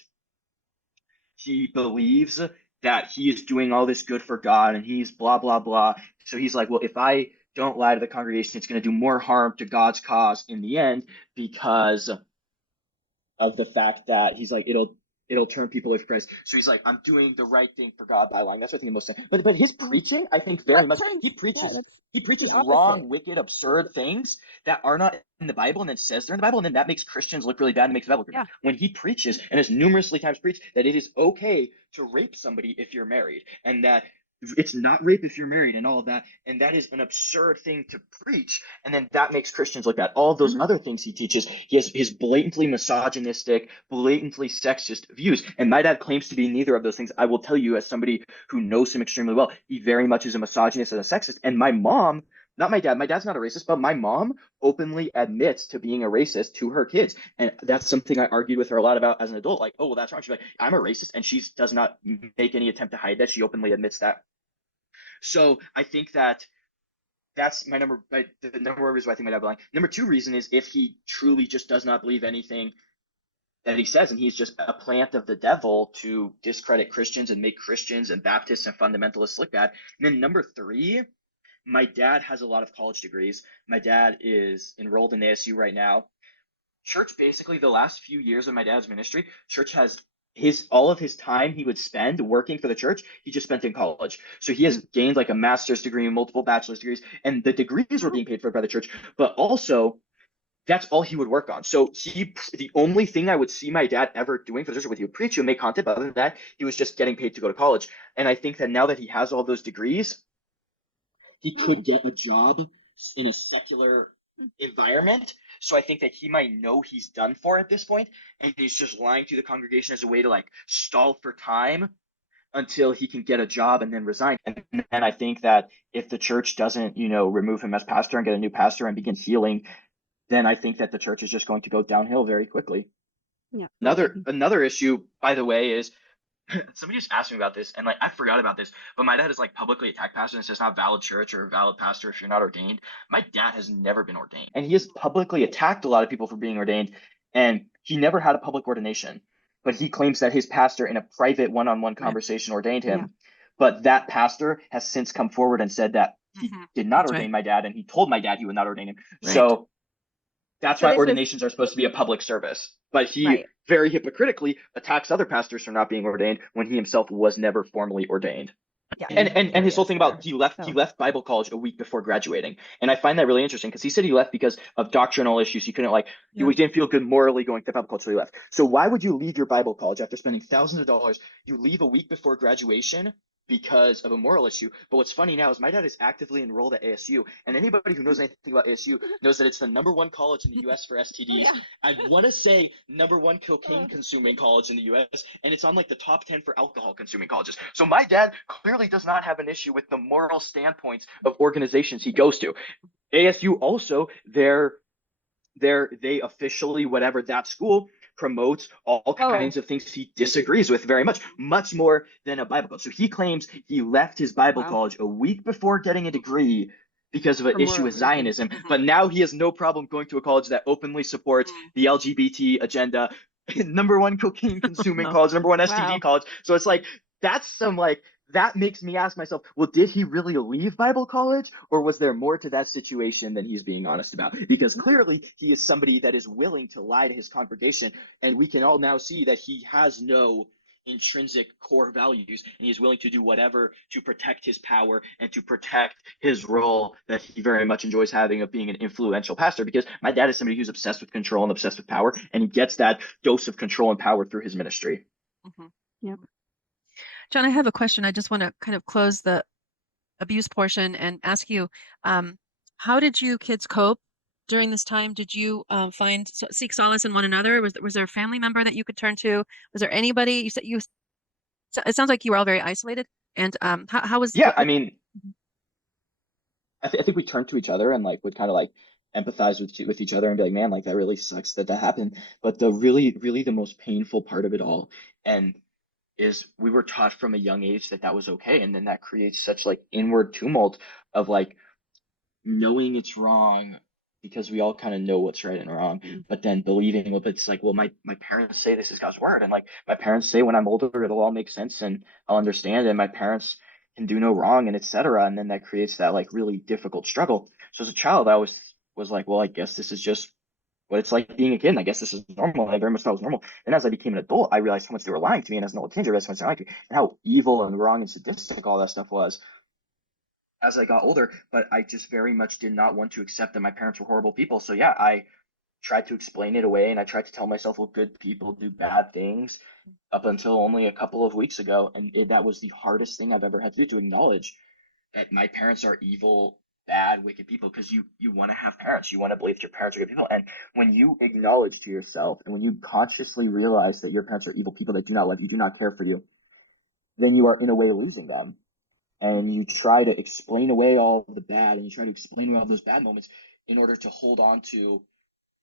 he believes that he is doing all this good for God and he's blah, blah, blah. So he's like, well, if I don't lie to the congregation, it's going to do more harm to God's cause in the end because of the fact that he's like, it'll turn people away from Christ. So he's like, I'm doing the right thing for God by lying. That's what I think the most. But his preaching, I think very much, turns? Yeah, that's he the preaches opposite. wrong, wicked, absurd things that are not in the Bible, and then says they're in the Bible, and then that makes Christians look really bad and makes the Bible look bad. Yeah. When he preaches, and has numerously times preached, that it is okay to rape somebody if you're married, and that it's not rape if you're married and all of that, and that is an absurd thing to preach, and then that makes Christians look bad. All of those other things he teaches, he has his blatantly misogynistic, blatantly sexist views, and my dad claims to be neither of those things. I will tell you, as somebody who knows him extremely well, he very much is a misogynist and a sexist. And my mom, not my dad, my dad's not a racist, but my mom openly admits to being a racist to her kids, and that's something I argued with her a lot about as an adult. Like, oh well, that's wrong. She's like, I'm a racist, and she does not make any attempt to hide that. She openly admits that. So I think that that's my number. But the number one reason why I think my dad lying. Number two reason is if he truly just does not believe anything that he says, and he's just a plant of the devil to discredit Christians and make Christians and Baptists and fundamentalists look bad. And then number three, my dad has a lot of college degrees. My dad is enrolled in ASU right now. Church, basically, the last few years of my dad's ministry, church has all of his time he would spend working for the church, he just spent in college. So he has gained like a master's degree and multiple bachelor's degrees, and the degrees were being paid for by the church, but also that's all he would work on. So the only thing I would see my dad ever doing for the church, he would preach, he would make content, but other than that, he was just getting paid to go to college. And I think that now that he has all those degrees, he could get a job in a secular environment. So I think that he might know he's done for at this point, and he's just lying to the congregation as a way to like stall for time until he can get a job and then resign. And I think that if the church doesn't, remove him as pastor and get a new pastor and begin healing, then I think that the church is just going to go downhill very quickly. Yeah. Another issue, by the way, is somebody just asked me about this, and like I forgot about this, but my dad has like publicly attacked pastors and says not valid church or valid pastor if you're not ordained. My dad has never been ordained, and he has publicly attacked a lot of people for being ordained, and he never had a public ordination. But he claims that his pastor in a private one-on-one conversation ordained him. Yeah. But that pastor has since come forward and said that he did not ordain my dad, and he told my dad he would not ordain him. Right. So that's So why this was- ordinations are supposed to be a public service. But he Right. very hypocritically attacks other pastors for not being ordained when he himself was never formally ordained. Yeah. And his whole thing about he So- left Bible college a week before graduating. And I find that really interesting because he said he left because of doctrinal issues. He couldn't he didn't feel good morally going to Bible college, so he left. So why would you leave your Bible college after spending thousands of dollars? You leave a week before graduation because of a moral issue. But what's funny now is my dad is actively enrolled at ASU, and anybody who knows anything about ASU knows that it's the #1 college in the US for STDs. Yeah. I want to say #1 cocaine consuming college in the US, and it's on like the top 10 for alcohol consuming colleges. So my dad clearly does not have an issue with the moral standpoints of organizations he goes to. ASU also, they officially, whatever that school promotes all kinds of things he disagrees with very much more than a Bible college. So he claims he left his Bible college a week before getting a degree because of an issue with Zionism, but now he has no problem going to a college that openly supports the LGBT agenda, #1 cocaine consuming college, #1 STD college. So it's like, that's some that makes me ask myself, well, did he really leave Bible college, or was there more to that situation than he's being honest about? Because clearly he is somebody that is willing to lie to his congregation, and we can all now see that he has no intrinsic core values, and he's willing to do whatever to protect his power and to protect his role that he very much enjoys having of being an influential pastor. Because my dad is somebody who's obsessed with control and obsessed with power, and he gets that dose of control and power through his ministry. Yeah. John, I have a question. I just want to kind of close the abuse portion and ask you, how did you kids cope during this time? Did you seek solace in one another? Was there a family member that you could turn to? Was there anybody? You said it sounds like you were all very isolated. And how was? Yeah, I mean, I think we turned to each other and would kind of empathize with each other and be like, man, that really sucks that happened. But the really the most painful part of it all, and is we were taught from a young age that was okay, and then that creates such inward tumult of knowing it's wrong because we all kind of know what's right and wrong, but then believing it's well, my parents say this is God's word, and my parents say when I'm older it'll all make sense and I'll understand, and my parents can do no wrong, and etc. And then that creates that really difficult struggle. So as a child I was well, I guess this is just what it's like being a kid. And I guess this is normal. I very much thought it was normal. And as I became an adult, I realized how much they were lying to me. And as an old teenager, I realized how much they were lying to me and how evil and wrong and sadistic all that stuff was as I got older. But I just very much did not want to accept that my parents were horrible people. So yeah, I tried to explain it away, and I tried to tell myself, well, good people do bad things up until only a couple of weeks ago. And that was the hardest thing I've ever had to do, to acknowledge that my parents are evil, bad, wicked people, because you want to have parents. You want to believe that your parents are good people. And when you acknowledge to yourself and when you consciously realize that your parents are evil people that do not love you, do not care for you, then you are in a way losing them. And you try to explain away all the bad, and you try to explain away all those bad moments in order to hold on to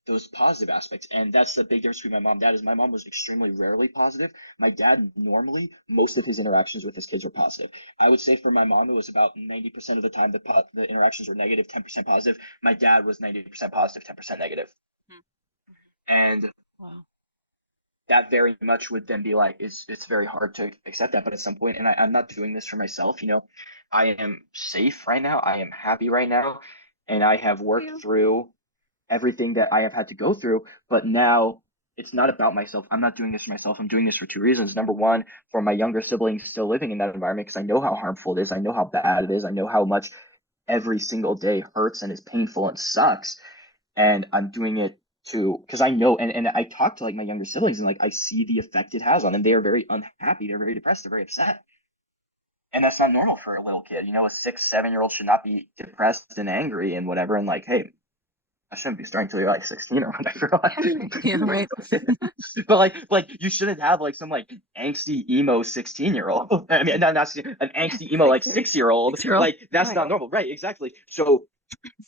those positive aspects. And that's the big difference between my mom and dad, is my mom was extremely rarely positive. My dad, normally, most of his interactions with his kids were positive. I would say for my mom, it was about 90% of the time the interactions were negative, 10% positive. My dad was 90% positive, 10% negative. Mm-hmm. And wow, that very much would then be like, it's very hard to accept that. But at some point, and I'm not doing this for myself, you know, I am safe right now. I am happy right now. And I have worked through everything that I have had to go through. But now it's not about myself. I'm not doing this for myself. I'm doing this for two reasons. Number one, for my younger siblings still living in that environment, because I know how harmful it is. I know how bad it is. I know how much every single day hurts and is painful and sucks. And I'm doing it because I know, and I talk to like my younger siblings, and like I see the effect it has on them. They are very unhappy. They're very depressed. They're very upset. And that's not normal for a little kid. You know, a 6, 7-year-old should not be depressed and angry and whatever. And like, hey, I shouldn't be starting till you're like 16 or whatever. Yeah, right. But like you shouldn't have like some like angsty emo 16-year-old. I mean, not an angsty emo like 6-year-old. Like that's Right. not normal, right? Exactly. So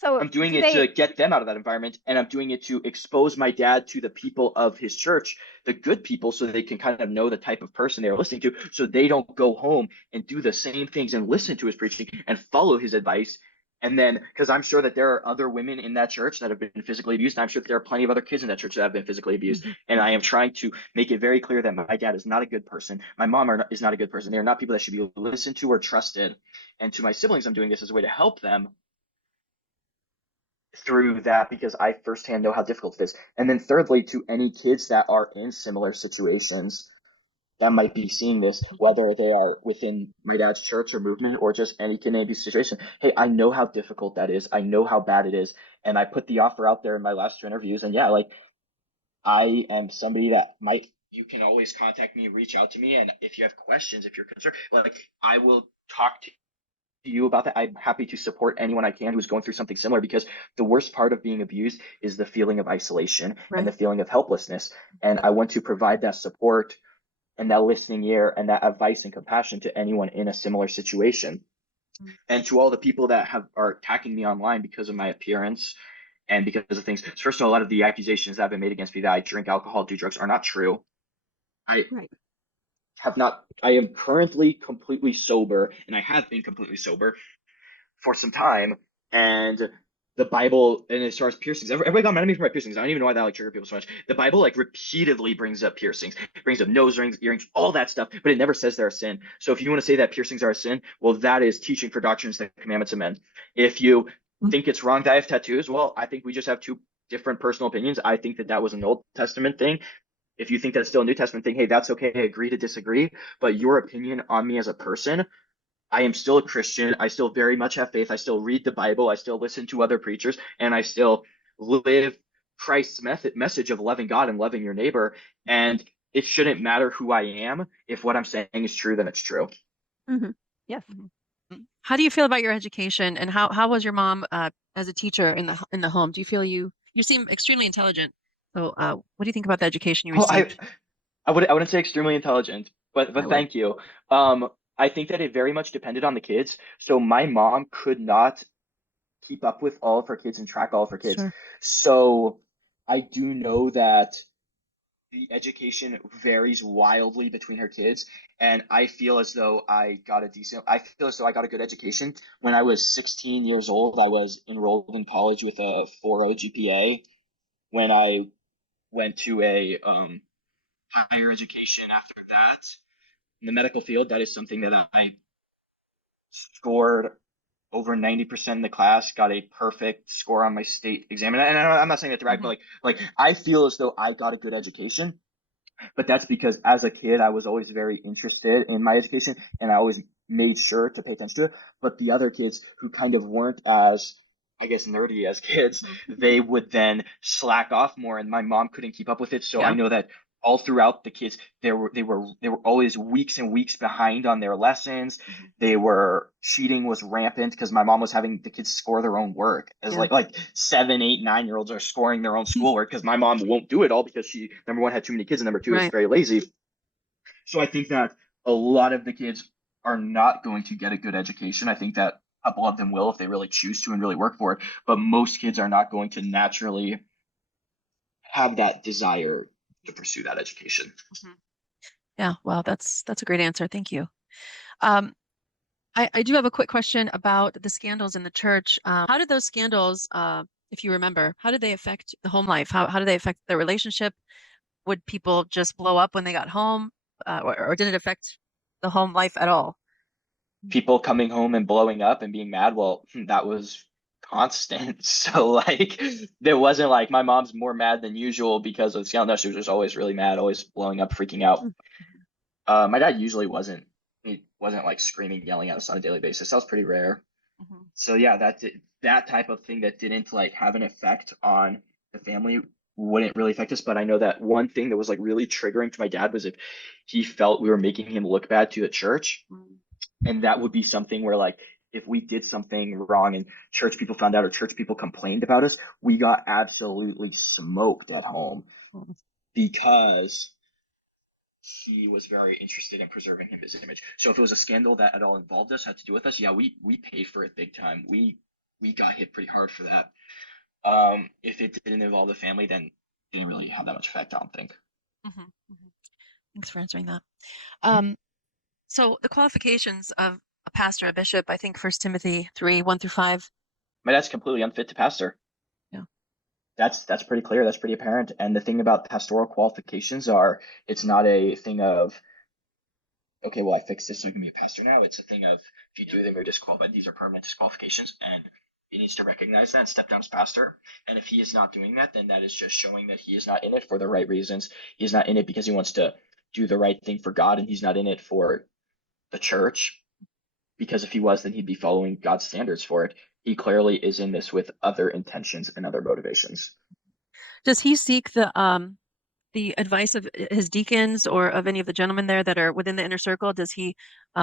I'm doing do it to they, get them out of that environment, and I'm doing it to expose my dad to the people of his church, the good people, so they can kind of know the type of person they're listening to, so they don't go home and do the same things and listen to his preaching and follow his advice. And then, because I'm sure that there are other women in that church that have been physically abused, and I'm sure that there are plenty of other kids in that church that have been physically abused. Mm-hmm. And I am trying to make it very clear that my dad is not a good person. My mom is not a good person. They are not people that should be listened to or trusted. And to my siblings, I'm doing this as a way to help them through that, because I firsthand know how difficult it is. And then thirdly, to any kids that are in similar situations that might be seeing this, whether they are within my dad's church or movement or just any kid in any situation, hey, I know how difficult that is. I know how bad it is. And I put the offer out there in my last 2 interviews. And yeah, like I am somebody that you can always contact me, reach out to me. And if you have questions, if you're concerned, like I will talk to you about that. I'm happy to support anyone I can who's going through something similar, because the worst part of being abused is the feeling of isolation and the feeling of helplessness. And I want to provide that support and that listening ear and that advice and compassion to anyone in a similar situation. Mm-hmm. And to all the people that are attacking me online because of my appearance and because of things. First of all, a lot of the accusations that have been made against me that I drink alcohol, do drugs, are not true. I am currently completely sober, and I have been completely sober for some time. And the Bible, and as far as piercings, everybody got mad at me for my piercings. I don't even know why that like trigger people so much. The Bible like repeatedly brings up piercings, brings up nose rings, earrings, all that stuff, but it never says they're a sin. So if you want to say that piercings are a sin, well, that is teaching for doctrines, the commandments of men. If you think it's wrong to have tattoos, well, I think we just have two different personal opinions. I think that was an Old Testament thing. If you think that's still a New Testament thing, hey, that's okay. Agree to disagree. But your opinion on me as a person, I am still a Christian. I still very much have faith. I still read the Bible. I still listen to other preachers, and I still live Christ's message of loving God and loving your neighbor. And it shouldn't matter who I am. If what I'm saying is true, then it's true. Mm-hmm. Yes. How do you feel about your education, and how was your mom as a teacher in the home? Do you feel you seem extremely intelligent? So, what do you think about the education you received? I wouldn't say extremely intelligent, but thank you. I think that it very much depended on the kids. So my mom could not keep up with all of her kids and track all of her kids. Sure. So I do know that the education varies wildly between her kids, and I feel as though I got a good education. When I was 16 years old, I was enrolled in college with a 4.0 GPA. When I went to a higher education after that in the medical field, that is something that I scored over 90% in the class, got a perfect score on my state exam. And I'm not saying that to brag, but like I feel as though I got a good education. But that's because as a kid, I was always very interested in my education and I always made sure to pay attention to it. But the other kids who kind of weren't as, I guess, nerdy as kids, they would then slack off more and my mom couldn't keep up with it. So I know that all throughout the kids, they were always weeks and weeks behind on their lessons. They were cheating was rampant because my mom was having the kids score their own work as like 7, 8, 9-year-olds are scoring their own schoolwork because my mom won't do it all because she, number one, had too many kids, and number two, is very lazy. So I think that a lot of the kids are not going to get a good education. I think that a couple of them will if they really choose to and really work for it. But most kids are not going to naturally have that desire to pursue that education. Yeah, well, that's a great answer. Thank you. I do have a quick question about the scandals in the church. How did those scandals, if you remember, how did they affect the home life? How did they affect the relationship? Would people just blow up when they got home, or did it affect the home life at all? People coming home and blowing up and being mad, well, that was constant. So like there wasn't like my mom's more mad than usual because of scandal. No, she was just always really mad, always blowing up, freaking out. My dad usually wasn't like screaming, yelling at us on a daily basis. That was pretty rare. So yeah, that type of thing that didn't like have an effect on the family wouldn't really affect us. But I know that one thing that was like really triggering to my dad was if he felt we were making him look bad to the church. And that would be something where like if we did something wrong and church people found out or church people complained about us, we got absolutely smoked at home because he was very interested in preserving his image. So if it was a scandal that at all involved us, had to do with us, yeah, we paid for it big time. We got hit pretty hard for that. If it didn't involve the family, then it didn't really have that much effect, I don't think. Thanks for answering that. So the qualifications of a pastor, a bishop, I think 1 Timothy 3, 1-5. My dad's completely unfit to pastor. Yeah. That's pretty clear. That's pretty apparent. And the thing about pastoral qualifications are, it's not a thing of, okay, well, I fixed this so I can be a pastor now. It's a thing of, if you do them, you're disqualified. These are permanent disqualifications, and he needs to recognize that and step down as pastor. And if he is not doing that, then that is just showing that he is not in it for the right reasons. He's not in it because he wants to do the right thing for God, and he's not in it for the church. Because if he was, then he'd be following God's standards for it. He clearly is in this with other intentions and other motivations. Does he seek the advice of his deacons or of any of the gentlemen there that are within the inner circle? Does he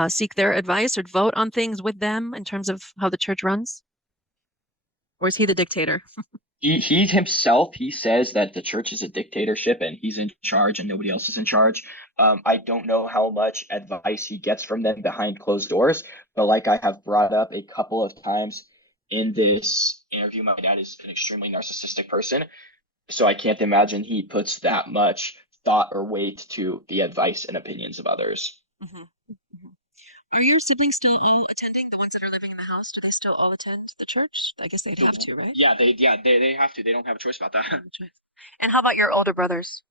seek their advice or vote on things with them in terms of how the church runs? Or is he the dictator? He himself, he says that the church is a dictatorship and he's in charge and nobody else is in charge. I don't know how much advice he gets from them behind closed doors, but like I have brought up a couple of times in this interview, my dad is an extremely narcissistic person. So I can't imagine he puts that much thought or weight to the advice and opinions of others. Are your siblings still all attending? The ones that are living in the house, do they still all attend the church? I guess they'd have to, right? Yeah, they have to. They don't have a choice about that. And how about your older brothers?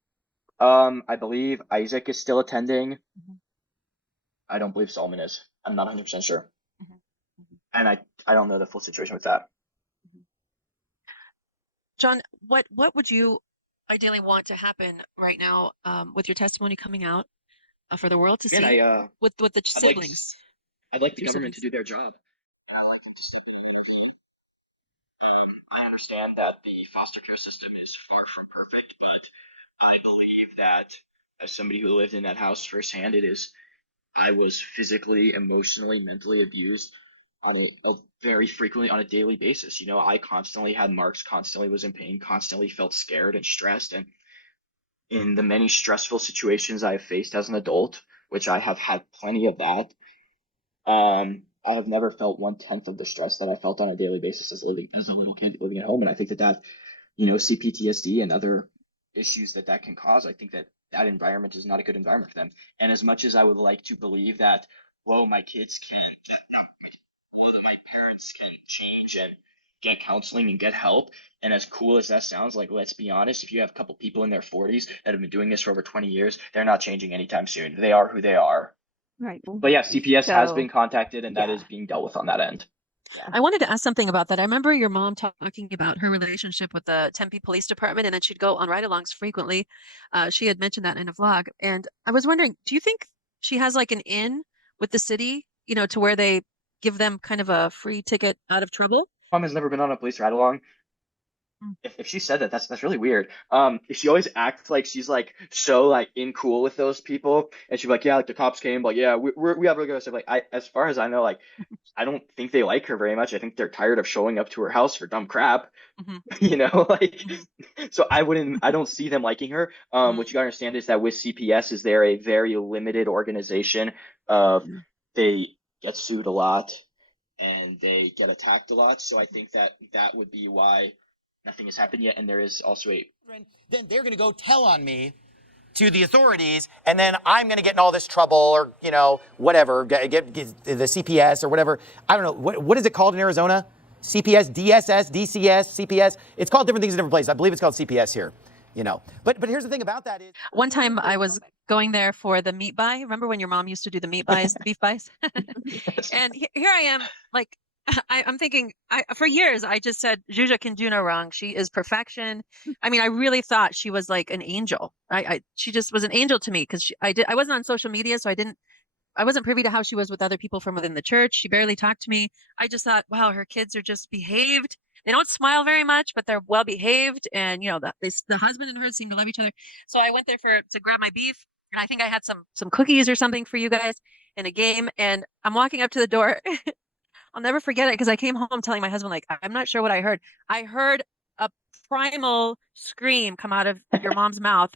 I believe Isaac is still attending. I don't believe Solomon is. I'm not 100% sure. And I don't know the full situation with that. John, what would you ideally want to happen right now with your testimony coming out for the world to see with the siblings? I'd like the government to do their job. I understand that the foster care system is far from perfect, but I believe that as somebody who lived in that house firsthand, I was physically, emotionally, mentally abused on a very frequently on a daily basis. You know, I constantly had marks, constantly was in pain, constantly felt scared and stressed. And in the many stressful situations I have faced as an adult, which I have had plenty of that, I have never felt 1/10 of the stress that I felt on a daily basis as a little kid living at home. And I think that CPTSD and other issues that can cause, I think that environment is not a good environment for them. And as much as I would like to believe that, whoa, my parents can change and get counseling and get help. And as cool as that sounds, like, let's be honest, if you have a couple people in their 40s that have been doing this for over 20 years, they're not changing anytime soon. They are who they are. Right. But yeah, CPS has been contacted and that is being dealt with on that end. Yeah. I wanted to ask something about that. I remember your mom talking about her relationship with the Tempe Police Department, and then she'd go on ride-alongs frequently. She had mentioned that in a vlog, and I was wondering, do you think she has like an in with the city, to where they give them kind of a free ticket out of trouble? Mom has never been on a police ride along. Mm. If she said that, that's really weird. She always acts like she's like so like in cool with those people, and she'd be like, yeah, like the cops came, like yeah, we have regular stuff. Like as far as I know, like I don't think they like her very much. I think they're tired of showing up to her house for dumb crap, Hmm. like. Hmm. So I don't see them liking her. What you gotta understand is that with CPS, is they're a very limited organization. Of They get sued a lot and they get attacked a lot. So I think that that would be why nothing has happened yet. And there is also a then they're going to go tell on me to the authorities, and then I'm going to get in all this trouble, or whatever, get the CPS or whatever. I don't know what is it called in Arizona? CPS, DSS, DCS, CPS. It's called different things in different places. I believe it's called CPS here. But here's the thing about that is One time I was going there for the meat buy. Remember when your mom used to do the meat buys, the beef buys? And here I am, like, I'm thinking, for years, I just said, Juja can do no wrong. She is perfection. I mean, I really thought she was like an angel. She just was an angel to me because I wasn't on social media, so I wasn't privy to how she was with other people from within the church. She barely talked to me. I just thought, wow, her kids are just behaved. They don't smile very much, but they're well behaved. And the husband and her seem to love each other. So I went there to grab my beef, and I think I had some cookies or something for you guys in a game. And I'm walking up to the door. I'll never forget it because I came home telling my husband, like, I'm not sure what I heard. I heard a primal scream come out of your mom's mouth.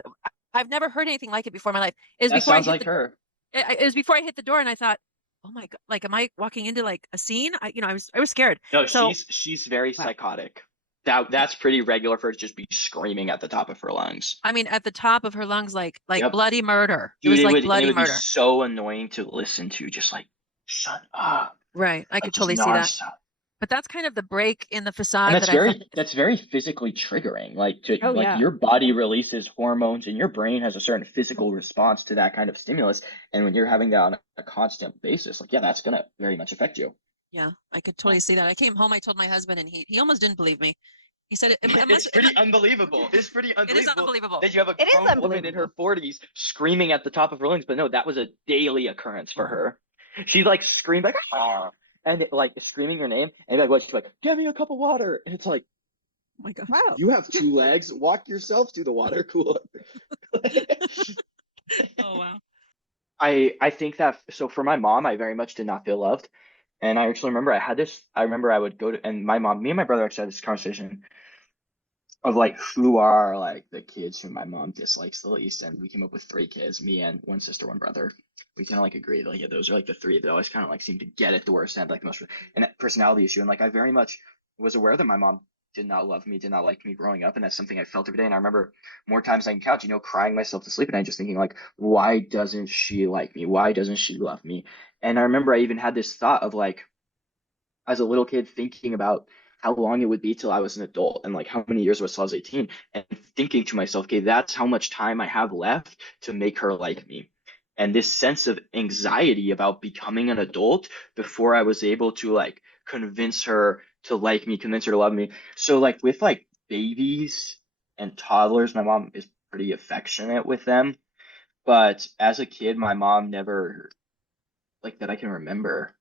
I've never heard anything like it before in my life. It was that before I sounds hit like the her. it was before I hit the door, and I thought, oh my God, like, am I walking into like a scene? I was scared. No, So she's very wow. psychotic. That's pretty regular for her to just be screaming at the top of her lungs. I mean, at the top of her lungs, like Yep. bloody murder. It Dude, was it like would and it bloody would be murder. so annoying to listen to, just like shut up, Right. I like could just totally see that. nonstop. But that's kind of the break in the And facade that I found. that's very physically triggering. Oh Like yeah. your body releases hormones and your brain has a certain physical response to that kind of stimulus. And when you're having that on a constant basis, like yeah, that's gonna very much affect you. Yeah, I could Yeah. totally see that. I came home, I told my husband, and he almost didn't believe me. He said it It's must pretty unbelievable. It's pretty it is unbelievable unbelievable. that you have a It is grown woman in her unbelievable. 40s screaming at the top of her lungs. But no, that was a daily occurrence for her. She like screamed like ah, and like screaming your name, and like what? She's like, "Get me a cup of water," and it's like, Oh my God. Wow. you have two legs. Walk yourself to the water cooler. Oh wow. I think that so for my mom, I very much did not feel loved. And I actually remember I had this. I remember I would go to, and my mom, me and my brother actually had this conversation of like who are like the kids who my mom dislikes the least, and we came up with three kids, me and one sister, one brother. We kind of like agreed, like yeah, those are like the three that always kind of like seem to get it the worst and have like the most and that personality issue. And like I very much was aware that my mom did not love me, did not like me growing up, and that's something I felt every day. And I remember more times on couch, crying myself to sleep, and I just thinking like, why doesn't she like me? Why doesn't she love me? And I remember I even had this thought of like as a little kid thinking about how long it would be till I was an adult and like how many years was till I was 18 and thinking to myself, okay, that's how much time I have left to make her like me. And this sense of anxiety about becoming an adult before I was able to like convince her to like me, convince her to love me. So like with like babies and toddlers, my mom is pretty affectionate with them. But as a kid, my mom never like that I can remember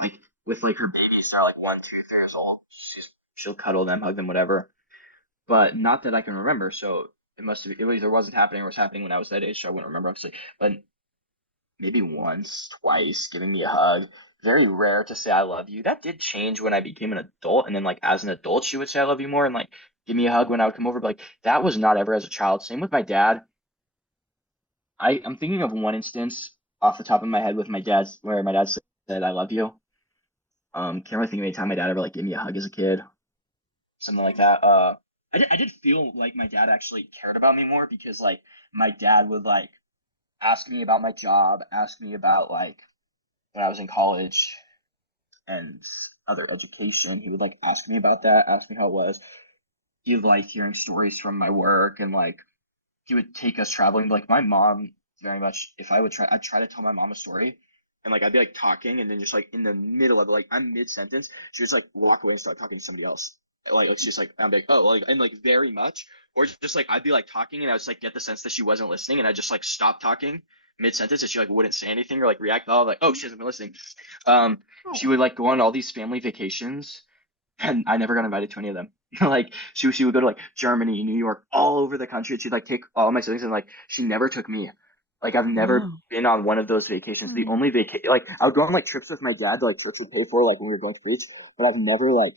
like with like her babies, they're like 1, 2, 3 years old. She'll cuddle them, hug them, whatever. But not that I can remember. So it must have it either wasn't happening or was happening when I was that age. So I wouldn't remember obviously. But maybe once, twice, giving me a hug. Very rare to say I love you. That did change when I became an adult, and then like as an adult, she would say I love you more and like give me a hug when I would come over. But like that was not ever as a child. Same with my dad. I'm thinking of one instance off the top of my head with my dad's where my dad said I love you. Can't really think of any time my dad ever like gave me a hug as a kid, something like that. I did feel like my dad actually cared about me more because like my dad would like ask me about my job, ask me about like when I was in college and other education. He would like ask me about that, ask me how it was. He liked hearing stories from my work and like he would take us traveling. Like my mom very much, if I would try, I'd try to tell my mom a story and like I'd be like talking, and then just like in the middle of it, like I'm mid sentence, she would just like walk away and start talking to somebody else. Like it's just like I'm like, oh, like, and like very much, or just like I'd be like talking and I was like get the sense that she wasn't listening, and I just like stop talking mid sentence, and she like wouldn't say anything or like react. Oh, like, oh, she hasn't been listening. She would like go on all these family vacations, and I never got invited to any of them. Like she would go to like Germany, New York, all over the country. She'd like take all my siblings, and like she never took me. Like I've never Wow. been on one of those vacations. The only like I would go on like trips with my dad that like church would pay for, like when we were going to preach, but I've never like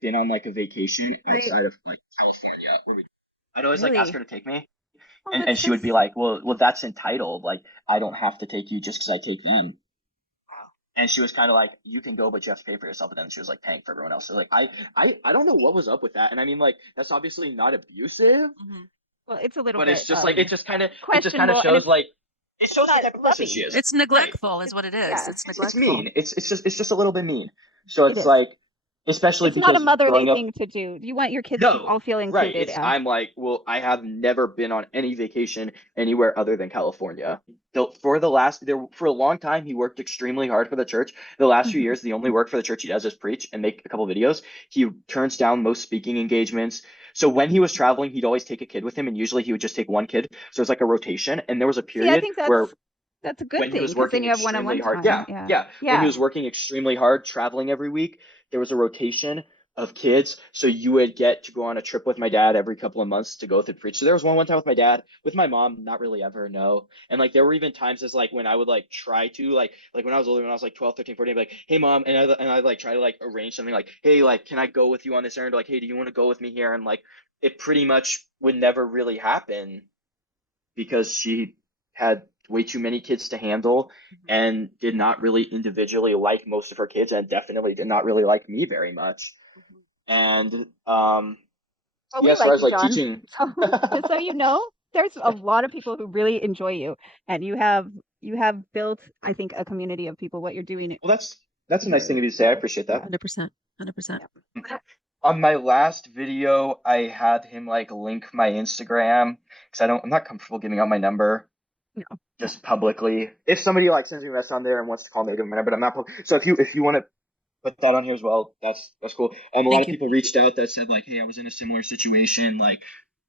been on like a vacation outside of like California. I'd always like ask Really? her to take me, Oh, and that's she so would be like, well, that's entitled. Like I don't have to take you just because I take them. And she was kind of like, you can go, but you have to pay for yourself. But then she was like paying for everyone else. So like, I don't know what was up with that. And I mean, like, that's obviously not abusive, well, it's a little but it's bit just like, it just kind of questionable, and shows like, it it's shows the not type of person she loving. is. It's Right. neglectful, is what it is. Yeah, It's It's neglectful. mean. It's just a little bit mean. So it it's is. like, especially It's not a because motherly growing up, thing to do. You want your kids to no, all feel right. included. It's I'm like, well, I have never been on any vacation anywhere other than California. For a long time, he worked extremely hard for the church. The last few years, the only work for the church he does is preach and make a couple videos. He turns down most speaking engagements. So when he was traveling, he'd always take a kid with him, and usually he would just take one kid. So it's like a rotation. And there was a See, I period think where that's a good when he thing was because then working you have extremely one-on-one hard, time. Yeah. when he Yeah. was working extremely hard, traveling every week, there was a rotation of kids. So you would get to go on a trip with my dad every couple of months to go through preach. So there was one time with my dad, with my mom, not really ever, no. And like there were even times as like when I would like try to like when I was older, when I was like 12, 13, 14, I'd be like, hey mom, and I like try to like arrange something like, hey, like can I go with you on this errand? Or, like, hey, do you want to go with me here? And like it pretty much would never really happen because she had way too many kids to handle and did not really individually like most of her kids, and definitely did not really like me very much. And Well, yeah, we as far like as you, like John. teaching, So just so you know, there's a lot of people who really enjoy you, and you have built, I think, a community of people. What you're doing. well, that's a nice thing of you to say. I appreciate that. 100%. 100%. On my last video, I had him like link my Instagram because I'm not comfortable giving out my number No. just publicly. If somebody like sends me a message on there and wants to call me, give me my number, but I'm not. So if you want to put that on here as well, that's cool. A lot Thank of you. people reached out that said like, hey, I was in a similar situation, like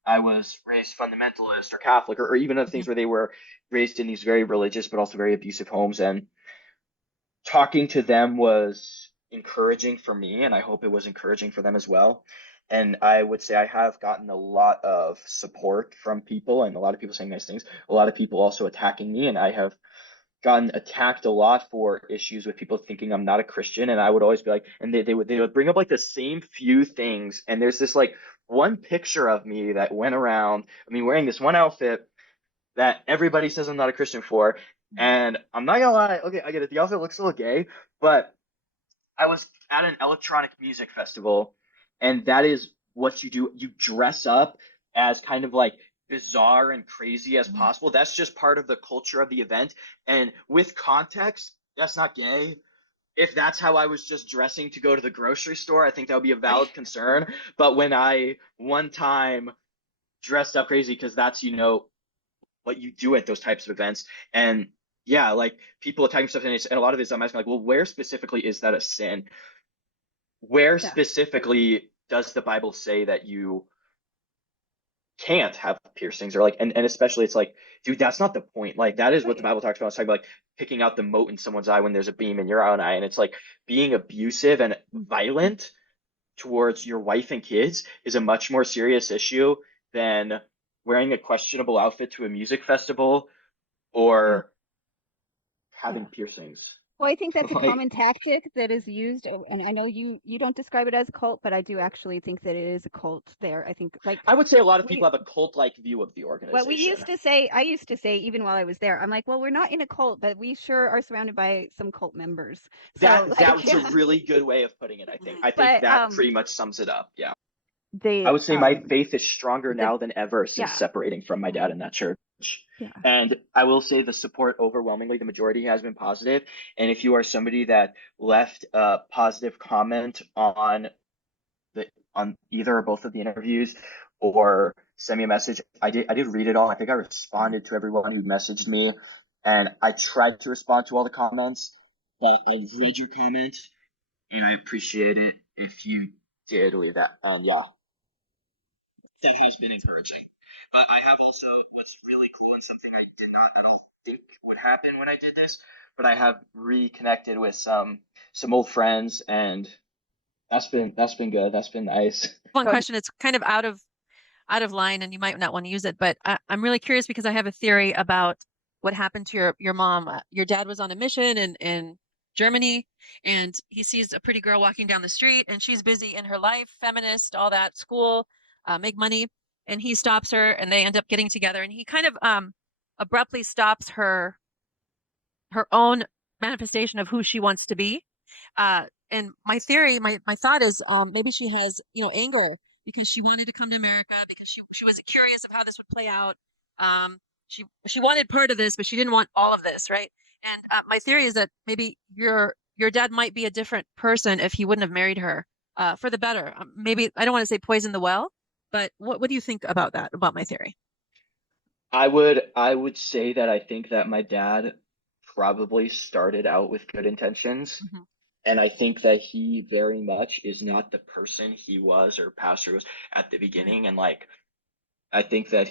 I was raised fundamentalist or Catholic, or even other things where they were raised in these very religious but also very abusive homes, and talking to them was encouraging for me, and I hope it was encouraging for them as well. And I would say I have gotten a lot of support from people, and a lot of people saying nice things, a lot of people also attacking me, and I have gotten attacked a lot for issues with people thinking I'm not a Christian. And I would always be like, and they would bring up like the same few things. And there's this like one picture of me that went around, I mean, wearing this one outfit that everybody says I'm not a Christian for. And I'm not gonna lie, okay, I get it. The outfit looks a little gay, but I was at an electronic music festival, and that is what you do. You dress up as kind of like bizarre and crazy as possible. That's just part of the culture of the event. And with context, that's not gay. If that's how I was just dressing to go to the grocery store, I think that would be a valid concern. But when I one time dressed up crazy, because that's, what you do at those types of events. And yeah, like people attacking stuff, and a lot of this I'm asking like, well, where specifically is that a sin? Where Yeah. specifically does the Bible say that you can't have piercings, or like, and especially it's like, dude, that's not the point. Like that is what the Bible talks about. It's talking about like picking out the mote in someone's eye when there's a beam in your own eye. And it's like being abusive and violent towards your wife and kids is a much more serious issue than wearing a questionable outfit to a music festival or having piercings. Well, I think that's a Like, common tactic that is used, and I know you don't describe it as a cult, but I do actually think that it is a cult there. I think like I would say a lot of we people have a cult-like view of the what we organization. used to say, I used to say even while I was there, I'm like, well, we're not in a cult, but we sure are surrounded by some cult members. So That's a really good way of putting it, I think. I think but that pretty much sums it up. Yeah. I the would say my faith is stronger the now than ever since yeah separating from my dad in that church. yeah And I will say the support overwhelmingly, the majority has been positive. And if you are somebody that left a positive comment on either or both of the interviews, or send me a message, I did read it all. I think I responded to everyone who messaged me, and I tried to respond to all the comments, but I read your comment, and I appreciate it if you did leave that. And yeah, that has been encouraging. But I have also, what's really cool and something I did not at all think would happen when I did this, but I have reconnected with some old friends, and that's been good. That's been nice. One question, it's kind of out of line and you might not want to use it, but I'm really curious because I have a theory about what happened to your mom. Your dad was on a mission in Germany, and he sees a pretty girl walking down the street, and she's busy in her life, feminist, all that, school, make money, and he stops her, and they end up getting together, and he kind of abruptly stops her own manifestation of who she wants to be. And my theory, my thought is maybe she has, anger because she wanted to come to America because she was curious of how this would play out. She wanted part of this, but she didn't want all of this, right? And my theory is that maybe your dad might be a different person if he wouldn't have married her for the better. Maybe I don't want to say poison the well, but what do you think about that, about my theory? I would say that I think that my dad probably started out with good intentions. Mhm. And I think that he very much is not the person he was or pastor was at the beginning. And like, I think that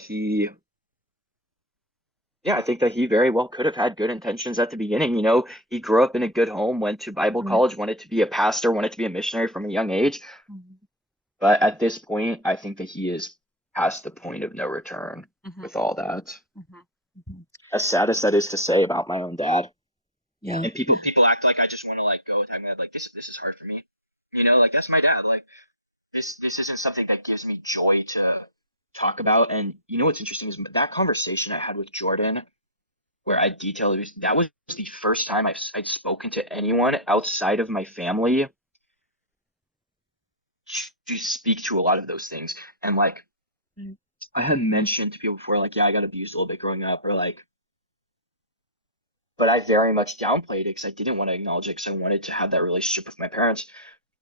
I think that he very well could have had good intentions at the beginning. You know, he grew up in a good home, went to Bible Right. college, wanted to be a pastor, wanted to be a missionary from a young age. Mhm. But at this point, I think that he is past the point of no return Mhm. with all that. Mhm. Mhm. As sad as that is to say about my own dad. Yeah. And people act like I just want to like go attack my dad. Like this is hard for me. You know, like that's my dad. Like this isn't something that gives me joy to talk about. And you know what's interesting is that conversation I had with Jordan, where I detailed it, that was the first time I'd spoken to anyone outside of my family to speak to a lot of those things. And like Mm. I had mentioned to people before, like, yeah, I got abused a little bit growing up, or like, but I very much downplayed it because I didn't want to acknowledge it because I wanted to have that relationship with my parents.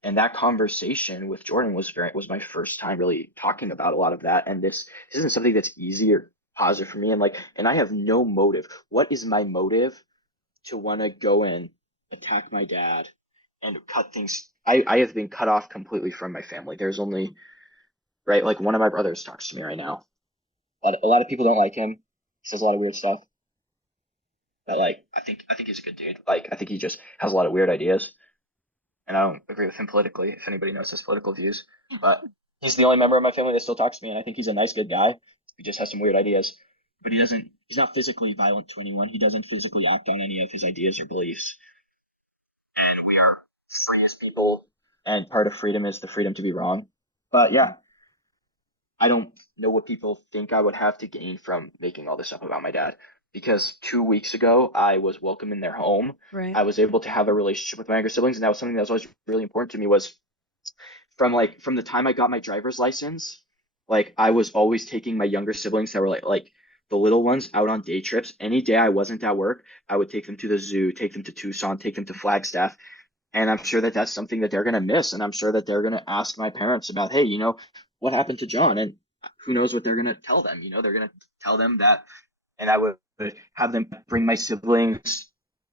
And that conversation with Jordan was my first time really talking about a lot of that. And this isn't something that's easy or positive for me. And like, and I have no motive. What is my motive to want to go and attack my dad and cut things? I have been cut off completely from my family. There's only, right, like one of my brothers talks to me right now. A lot of people don't like him. He says a lot of weird stuff. But like, I think he's a good dude. Like, I think he just has a lot of weird ideas, and I don't agree with him politically. If anybody knows his political views, but he's the only member of my family that still talks to me, and I think he's a nice, good guy. He just has some weird ideas, but he doesn't. He's not physically violent to anyone. He doesn't physically act on any of his ideas or beliefs. And we are free as people, and part of freedom is the freedom to be wrong. But yeah, I don't know what people think I would have to gain from making all this up about my dad. Because 2 weeks ago, I was welcome in their home. Right. I was able to have a relationship with my younger siblings, and that was something that was always really important to me. Was from the time I got my driver's license, like I was always taking my younger siblings that were like the little ones out on day trips. Any day I wasn't at work, I would take them to the zoo, take them to Tucson, take them to Flagstaff, and I'm sure that that's something that they're going to miss. And I'm sure that they're going to ask my parents about, hey, you know, what happened to John? And who knows what they're going to tell them? You know, they're going to tell them that. And I would have them bring my siblings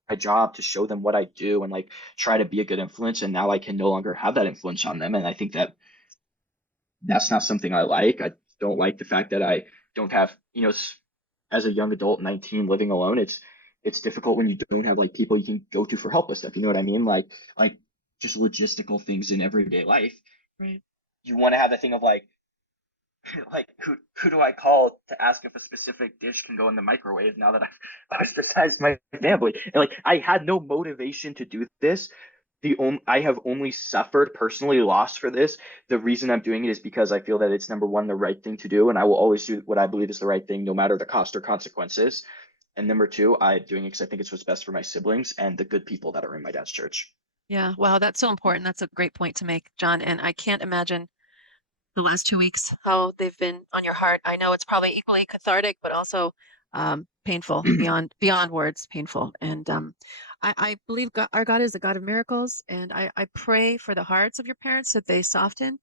my job to show them what I do and like try to be a good influence. And now I can no longer have that influence on them. And I think that that's not something I like. I don't like the fact that I don't have, you know, as a young adult, 19, living alone, it's difficult when you don't have like people you can go to for help with stuff. You know what I mean? Like just logistical things in everyday life. Right. You want to have the thing of like like who do I call to ask if a specific dish can go in the microwave now that I've ostracized my family? And like I had no motivation to do this. I have only suffered personally loss for this. The reason I'm doing it is because I feel that it's number one, the right thing to do, and I will always do what I believe is the right thing, no matter the cost or consequences. And number two, I'm doing it because I think it's what's best for my siblings and the good people that are in my dad's church. Yeah. Wow. That's so important. That's a great point to make, John. And I can't imagine the last 2 weeks, how they've been on your heart. I know it's probably equally cathartic, but also painful beyond words, painful. And I believe God, our God is a God of miracles, and I pray for the hearts of your parents that they soften.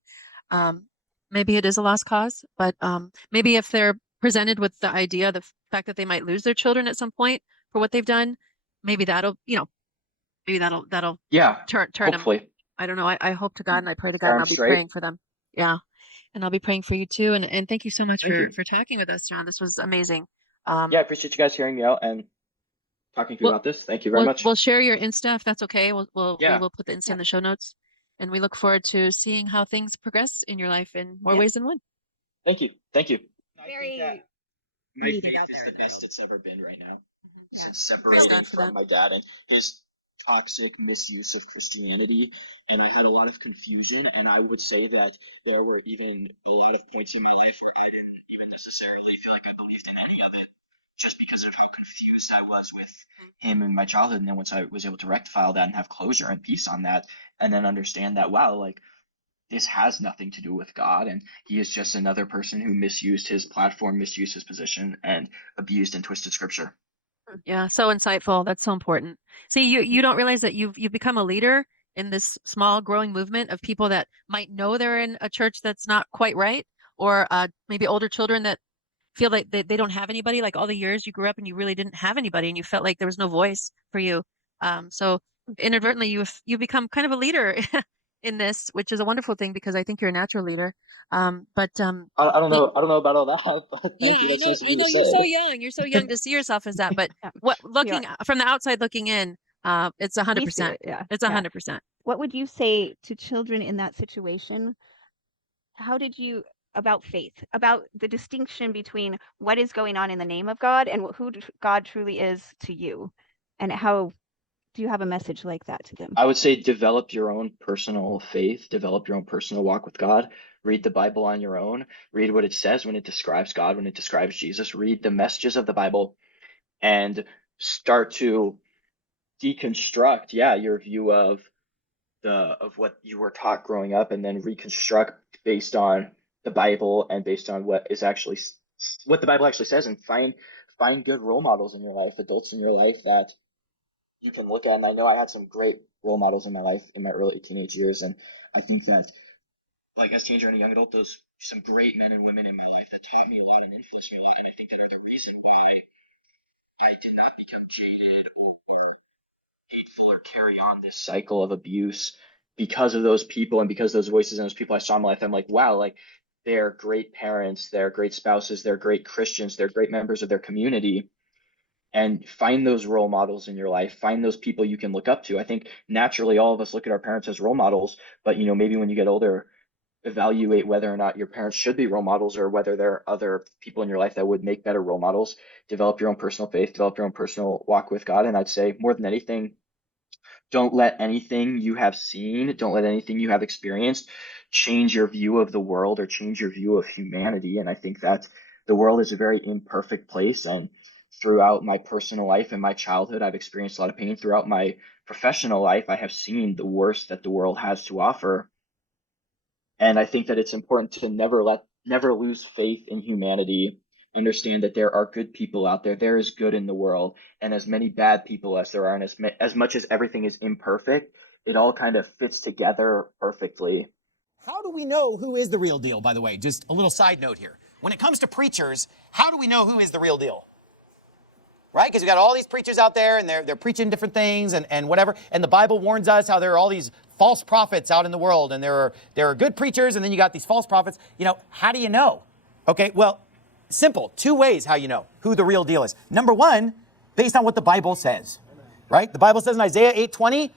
Um, Maybe it is a lost cause, but maybe if they're presented with the idea, the fact that they might lose their children at some point, for what they've done, maybe that'll, maybe that'll Yeah, turn them. hopefully. I don't know. I hope to God and I pray to God Turn and 'em I'll be straight. praying for them. Yeah. And I'll be praying for you too. And thank you so much Thank you. for talking with us, John. This was amazing. Yeah, I appreciate you guys hearing me out and talking to me We'll, about this. Thank you very much. we'll share your Insta if that's okay. We Yeah. will put the Insta Yeah. in the show notes. And we look forward to seeing how things progress in your life in more Yeah. ways than one. Thank you. Thank you. Very My needed faith out is there the in the best world. it's ever been right now. Yeah. Since Praise separating God for that. from my dad and his toxic misuse of Christianity, and I had a lot of confusion, and I would say that there were even a lot of points in my life where I didn't even necessarily feel like I believed in any of it, just because of how confused I was with him in my childhood. And then once I was able to rectify all that and have closure and peace on that, and then understand that, wow, like, this has nothing to do with God, and he is just another person who misused his platform, misused his position, and abused and twisted scripture. Yeah, so insightful. That's so important. See, you don't realize that you've become a leader in this small growing movement of people that might know they're in a church that's not quite right, or maybe older children that feel like they don't have anybody, like all the years you grew up and you really didn't have anybody and you felt like there was no voice for you. So inadvertently you become kind of a leader in this, which is a wonderful thing because I think you're a natural leader. But I don't know. I don't know about all that, but yeah, thank you. That's nice of I you to know. say. You're so young to see yourself as that. But Yeah. what We looking are. from the outside looking in, it's We see 100%. it. Yeah. It's Yeah. 100%. What would you say to children in that situation? How did you about faith, about the distinction between what is going on in the name of God and who God truly is to you, and how do you have a message like that to them? I would say develop your own personal faith, develop your own personal walk with God. Read the Bible on your own. Read what it says when it describes God, when it describes Jesus. Read the messages of the Bible and start to deconstruct, yeah, your view of what you were taught growing up, and then reconstruct based on the Bible and based on what is actually what the Bible actually says, and find good role models in your life, adults in your life that you can look at. And I know I had some great role models in my life in my early teenage years, and I think that, like, as a teenager and a young adult, those some great men and women in my life that taught me a lot and influenced me a lot, and I think that are the reason why I did not become jaded or hateful or carry on this cycle of abuse because of those people and because those voices and those people I saw in my life. I'm like, wow, like, they're great parents, they're great spouses, they're great Christians, they're great members of their community. And find those role models in your life, find those people you can look up to. I think naturally all of us look at our parents as role models, but maybe when you get older, evaluate whether or not your parents should be role models or whether there are other people in your life that would make better role models. Develop your own personal faith, develop your own personal walk with God. And I'd say more than anything, don't let anything you have seen, don't let anything you have experienced change your view of the world or change your view of humanity. And I think that the world is a very imperfect place. And throughout my personal life and my childhood, I've experienced a lot of pain. Throughout my professional life, I have seen the worst that the world has to offer. And I think that it's important to never lose faith in humanity. Understand that there are good people out there. There is good in the world, and as many bad people as there are, and as much as everything is imperfect, it all kind of fits together perfectly. How do we know who is the real deal, by the way? Just a little side note here. When it comes to preachers, how do we know who is the real deal? Right? Because we got all these preachers out there, and they're preaching different things and whatever. And the Bible warns us how there are all these false prophets out in the world, and there are good preachers, and then you got these false prophets. How do you know? Okay, well, simple. Two ways how you know who the real deal is. Number one, based on what the Bible says. Right? The Bible says in Isaiah 8:20,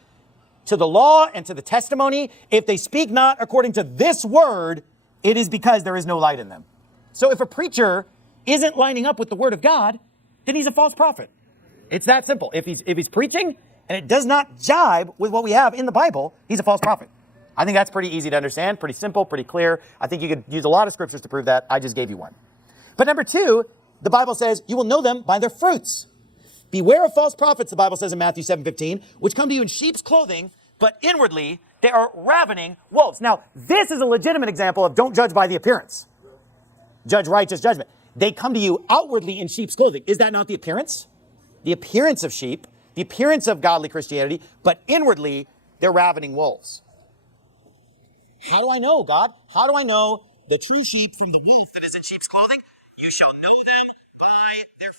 to the law and to the testimony, if they speak not according to this word, it is because there is no light in them. So if a preacher isn't lining up with the word of God, then he's a false prophet. It's that simple. If he's preaching and it does not jibe with what we have in the Bible, he's a false prophet. I think that's pretty easy to understand, pretty simple, pretty clear. I think you could use a lot of scriptures to prove that. I just gave you one. But number two, the Bible says you will know them by their fruits. Beware of false prophets, the Bible says in Matthew 7:15, which come to you in sheep's clothing, but inwardly they are ravening wolves. Now, this is a legitimate example of don't judge by the appearance. Judge righteous judgment. They come to you outwardly in sheep's clothing. Is that not the appearance? The appearance of sheep, the appearance of godly Christianity, but inwardly they're ravening wolves. How do I know, God? How do I know the true sheep from the wolf that is in sheep's clothing? You shall know them by their